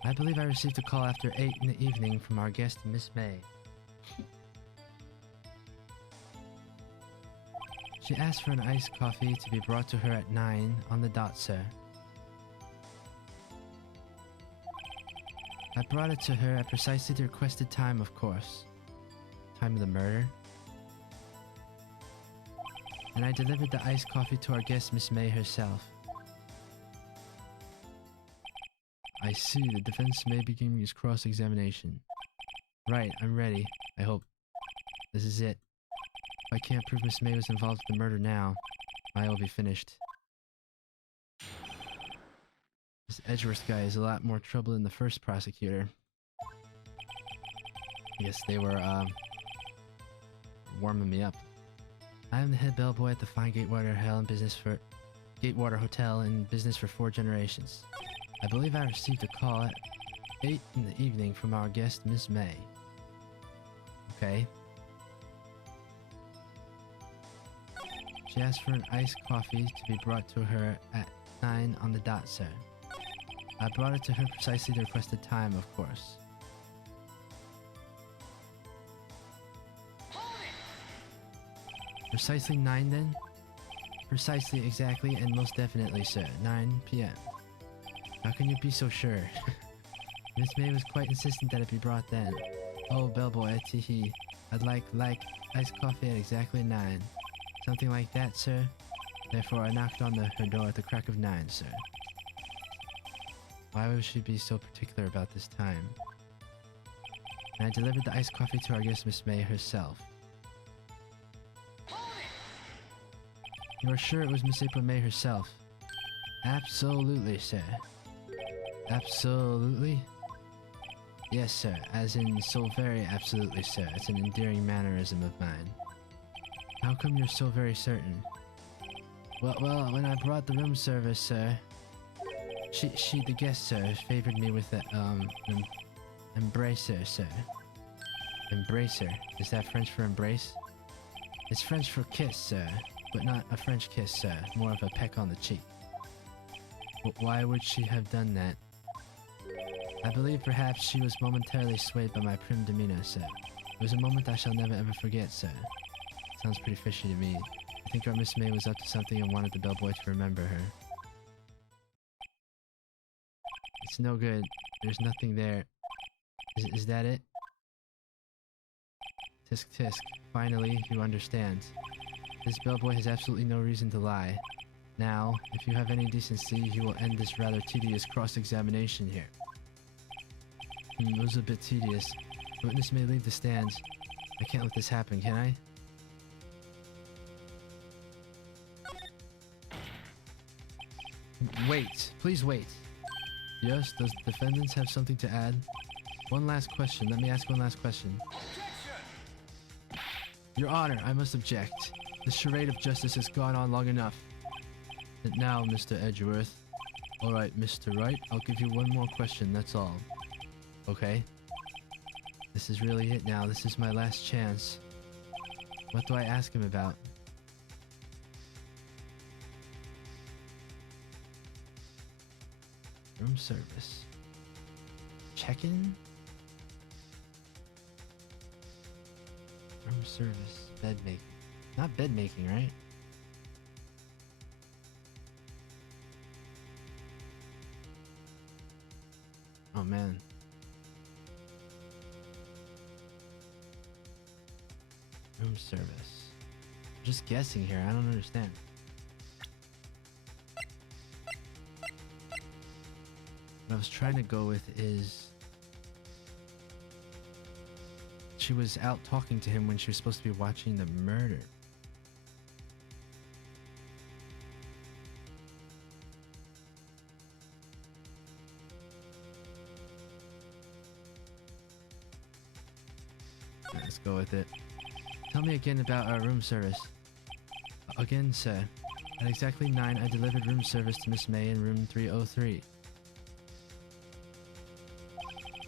I believe I received a call after 8 in the evening from our guest, Miss May. She asked for an iced coffee to be brought to her at 9 on the dot, sir. I brought it to her at precisely the requested time, of course. Time of the murder. And I delivered the iced coffee to our guest, Miss May herself. I see. The defense may begin its cross-examination. Right, I'm ready. I hope. This is it. If I can't prove Miss May was involved with the murder now, I will be finished. This Edgeworth guy is a lot more trouble than the first prosecutor. Yes, they were, warming me up. I am the head bellboy at the Fine Gatewater Hotel in business for 4 generations. I believe I received a call at 8 in the evening from our guest, Miss May. Okay. She asked for an iced coffee to be brought to her at 9 on the dot, sir. I brought it to her precisely the requested time, of course. Precisely 9 then? Precisely, exactly, and most definitely, sir. 9 p.m. How can you be so sure? Miss May was quite insistent that it be brought then. Oh, bellboy, teehee. I'd like iced coffee at exactly 9. Something like that, sir. Therefore, I knocked on her door at the crack of 9, sir. Why would she be so particular about this time? And I delivered the iced coffee to our guest, Miss May herself. You are sure it was Miss April May herself? Absolutely, sir. Absolutely? Yes, sir. As in, so very absolutely, sir. It's an endearing mannerism of mine. How come you're so very certain? Well, when I brought the room service, sir, the guest, sir, favored me with an embracer, sir. Embracer? Is that French for embrace? It's French for kiss, sir, but not a French kiss, sir. More of a peck on the cheek. Why would she have done that? I believe perhaps she was momentarily swayed by my prim demeanor, sir. It was a moment I shall never ever forget, sir. Sounds pretty fishy to me. I think our Miss May was up to something and wanted the bellboy to remember her. It's no good. There's nothing there. Is that it? Tisk tisk. Finally, you understand. This bellboy has absolutely no reason to lie. Now, if you have any decency, you will end this rather tedious cross-examination here. It was a bit tedious. The witness may leave the stand. I can't let this happen, can I? Wait. Please wait. Yes, does the defendants have something to add? One last question. Let me ask one last question. Your Honor, I must object. The charade of justice has gone on long enough. And now, Mr. Edgeworth. Alright, Mr. Wright, I'll give you one more question, that's all. Okay? This is really it now. This is my last chance. What do I ask him about? Room service. Check-in? Room service. Bed making. Not bed making, right? Oh man. Room service. I'm just guessing here. I don't understand. What I was trying to go with is she was out talking to him when she was supposed to be watching the murder. Let's go with it. Tell me again about our room service. Again, sir. At exactly 9, I delivered room service to Miss May in room 303.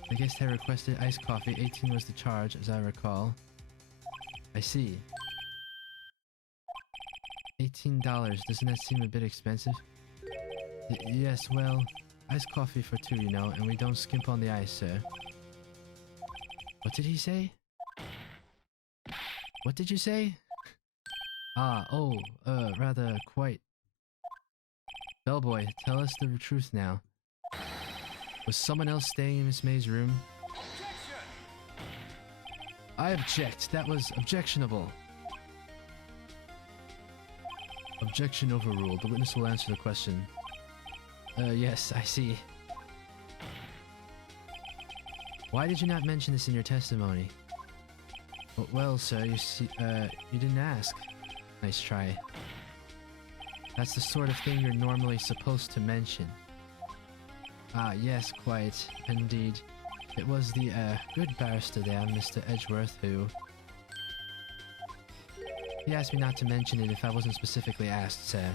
The guest had requested iced coffee. 18 was the charge, as I recall. I see. $18. Doesn't that seem a bit expensive? Yes, well, iced coffee for 2, you know, and we don't skimp on the ice, sir. What did he say? What did you say? Rather quite. Bellboy, tell us the truth now. Was someone else staying in Miss May's room? I object. That was objectionable. Objection overruled. The witness will answer the question. Yes, I see. Why did you not mention this in your testimony? Well, sir, you see, you didn't ask. Nice try. That's the sort of thing you're normally supposed to mention. Ah, yes, quite. Indeed. It was the, good barrister there, Mr. Edgeworth, who... He asked me not to mention it if I wasn't specifically asked, sir.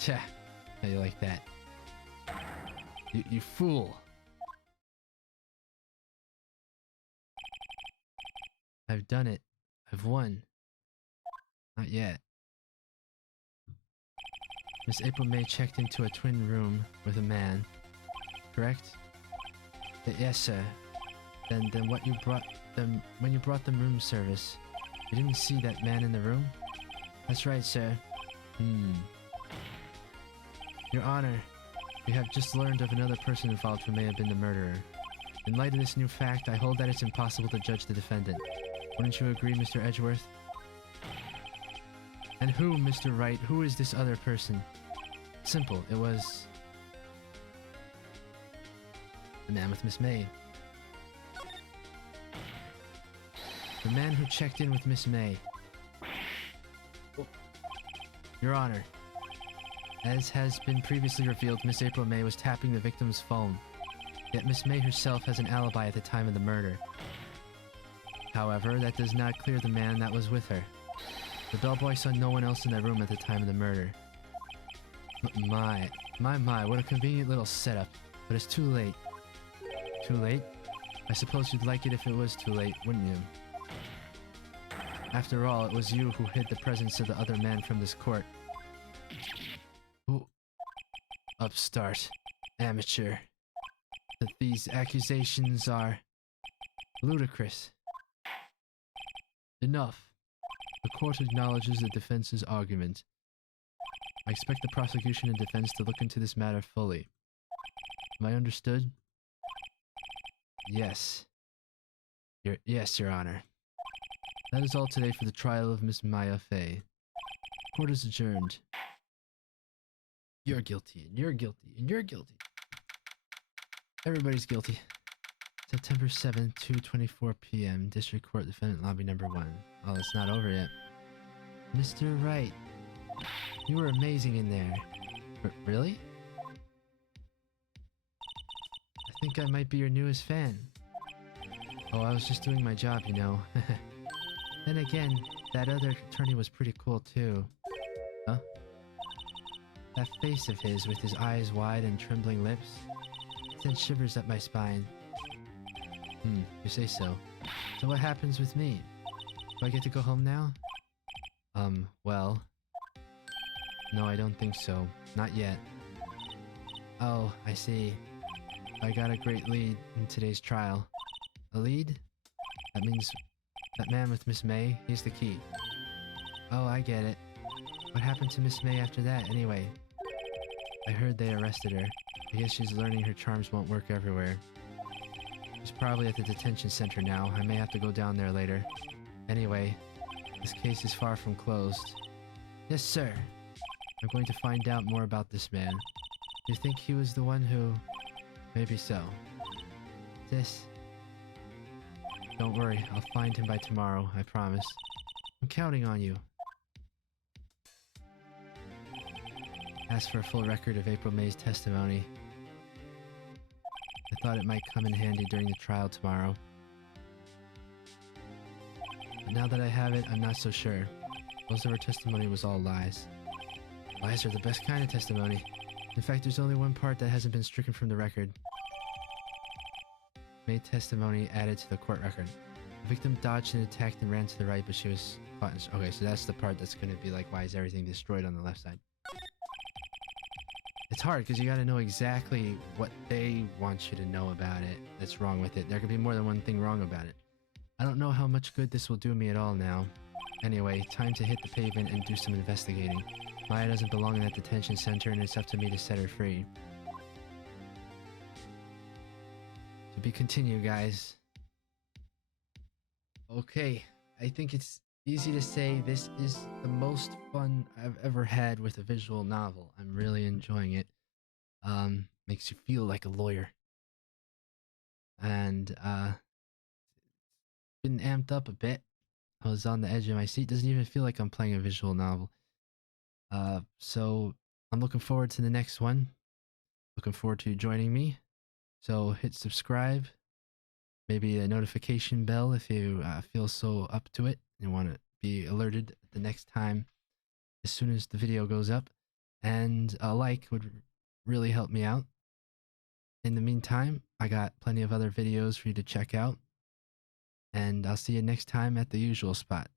Tch, how you like that? You fool! I've done it. I've won. Not yet. Miss April May checked into a twin room with a man. Correct? Yes, sir. Then what you brought them when you brought them room service, you didn't see that man in the room? That's right, sir. Your Honor, we have just learned of another person involved who may have been the murderer. In light of this new fact, I hold that it's impossible to judge the defendant. Wouldn't you agree, Mr. Edgeworth? And who, Mr. Wright? Who is this other person? Simple. It was... the man with Miss May. The man who checked in with Miss May. Your Honor, as has been previously revealed, Miss April May was tapping the victim's phone. Yet Miss May herself has an alibi at the time of the murder. However, that does not clear the man that was with her. The bellboy saw no one else in that room at the time of the murder. My, what a convenient little setup. But it's too late. Too late? I suppose you'd like it if it was too late, wouldn't you? After all, it was you who hid the presence of the other man from this court. Who? Upstart. Amateur. That these accusations are... ludicrous. Enough. The court acknowledges the defense's argument. I expect the prosecution and defense to look into this matter fully. Am I understood? Yes. Yes, Your Honor. That is all today for the trial of Miss Maya Fey. Court is adjourned. You're guilty, and you're guilty, and you're guilty. Everybody's guilty. September 7th, 2:24 p.m. District Court Defendant Lobby number 1. Oh, it's not over yet. Mr. Wright, you were amazing in there. Really? I think I might be your newest fan. Oh, I was just doing my job, you know. Then again, that other attorney was pretty cool too. Huh? That face of his with his eyes wide and trembling lips sent shivers up my spine. You say so. So what happens with me? Do I get to go home now? Well... No, I don't think so. Not yet. Oh, I see. I got a great lead in today's trial. A lead? That means that man with Miss May, he's the key. Oh, I get it. What happened to Miss May after that, anyway? I heard they arrested her. I guess she's learning her charms won't work everywhere. She's probably at the detention center now. I may have to go down there later. Anyway, this case is far from closed. Yes, sir. I'm going to find out more about this man. You think he was the one who... Maybe so. This... Don't worry, I'll find him by tomorrow, I promise. I'm counting on you. Ask for a full record of April May's testimony. I thought it might come in handy during the trial tomorrow. But now that I have it, I'm not so sure. Most of her testimony was all lies. Lies are the best kind of testimony. In fact, there's only one part that hasn't been stricken from the record. May testimony added to the court record. The victim dodged and attacked and ran to the right, but she was caught in... Okay, so that's the part that's gonna be like, why is everything destroyed on the left side? It's hard, because you gotta know exactly what they want you to know about it that's wrong with it. There could be more than one thing wrong about it. I don't know how much good this will do me at all now. Anyway, time to hit the pavement and do some investigating. Maya doesn't belong in that detention center, and it's up to me to set her free. To be continued, guys. Okay, I think it's easy to say this is the most fun I've ever had with a visual novel. I'm really enjoying it. Makes you feel like a lawyer. And, been amped up a bit. I was on the edge of my seat. Doesn't even feel like I'm playing a visual novel. So I'm looking forward to the next one. Looking forward to you joining me. So hit subscribe. Maybe a notification bell if you feel so up to it and want to be alerted the next time as soon as the video goes up. And a like would really help me out. In the meantime, I got plenty of other videos for you to check out. And I'll see you next time at the usual spot.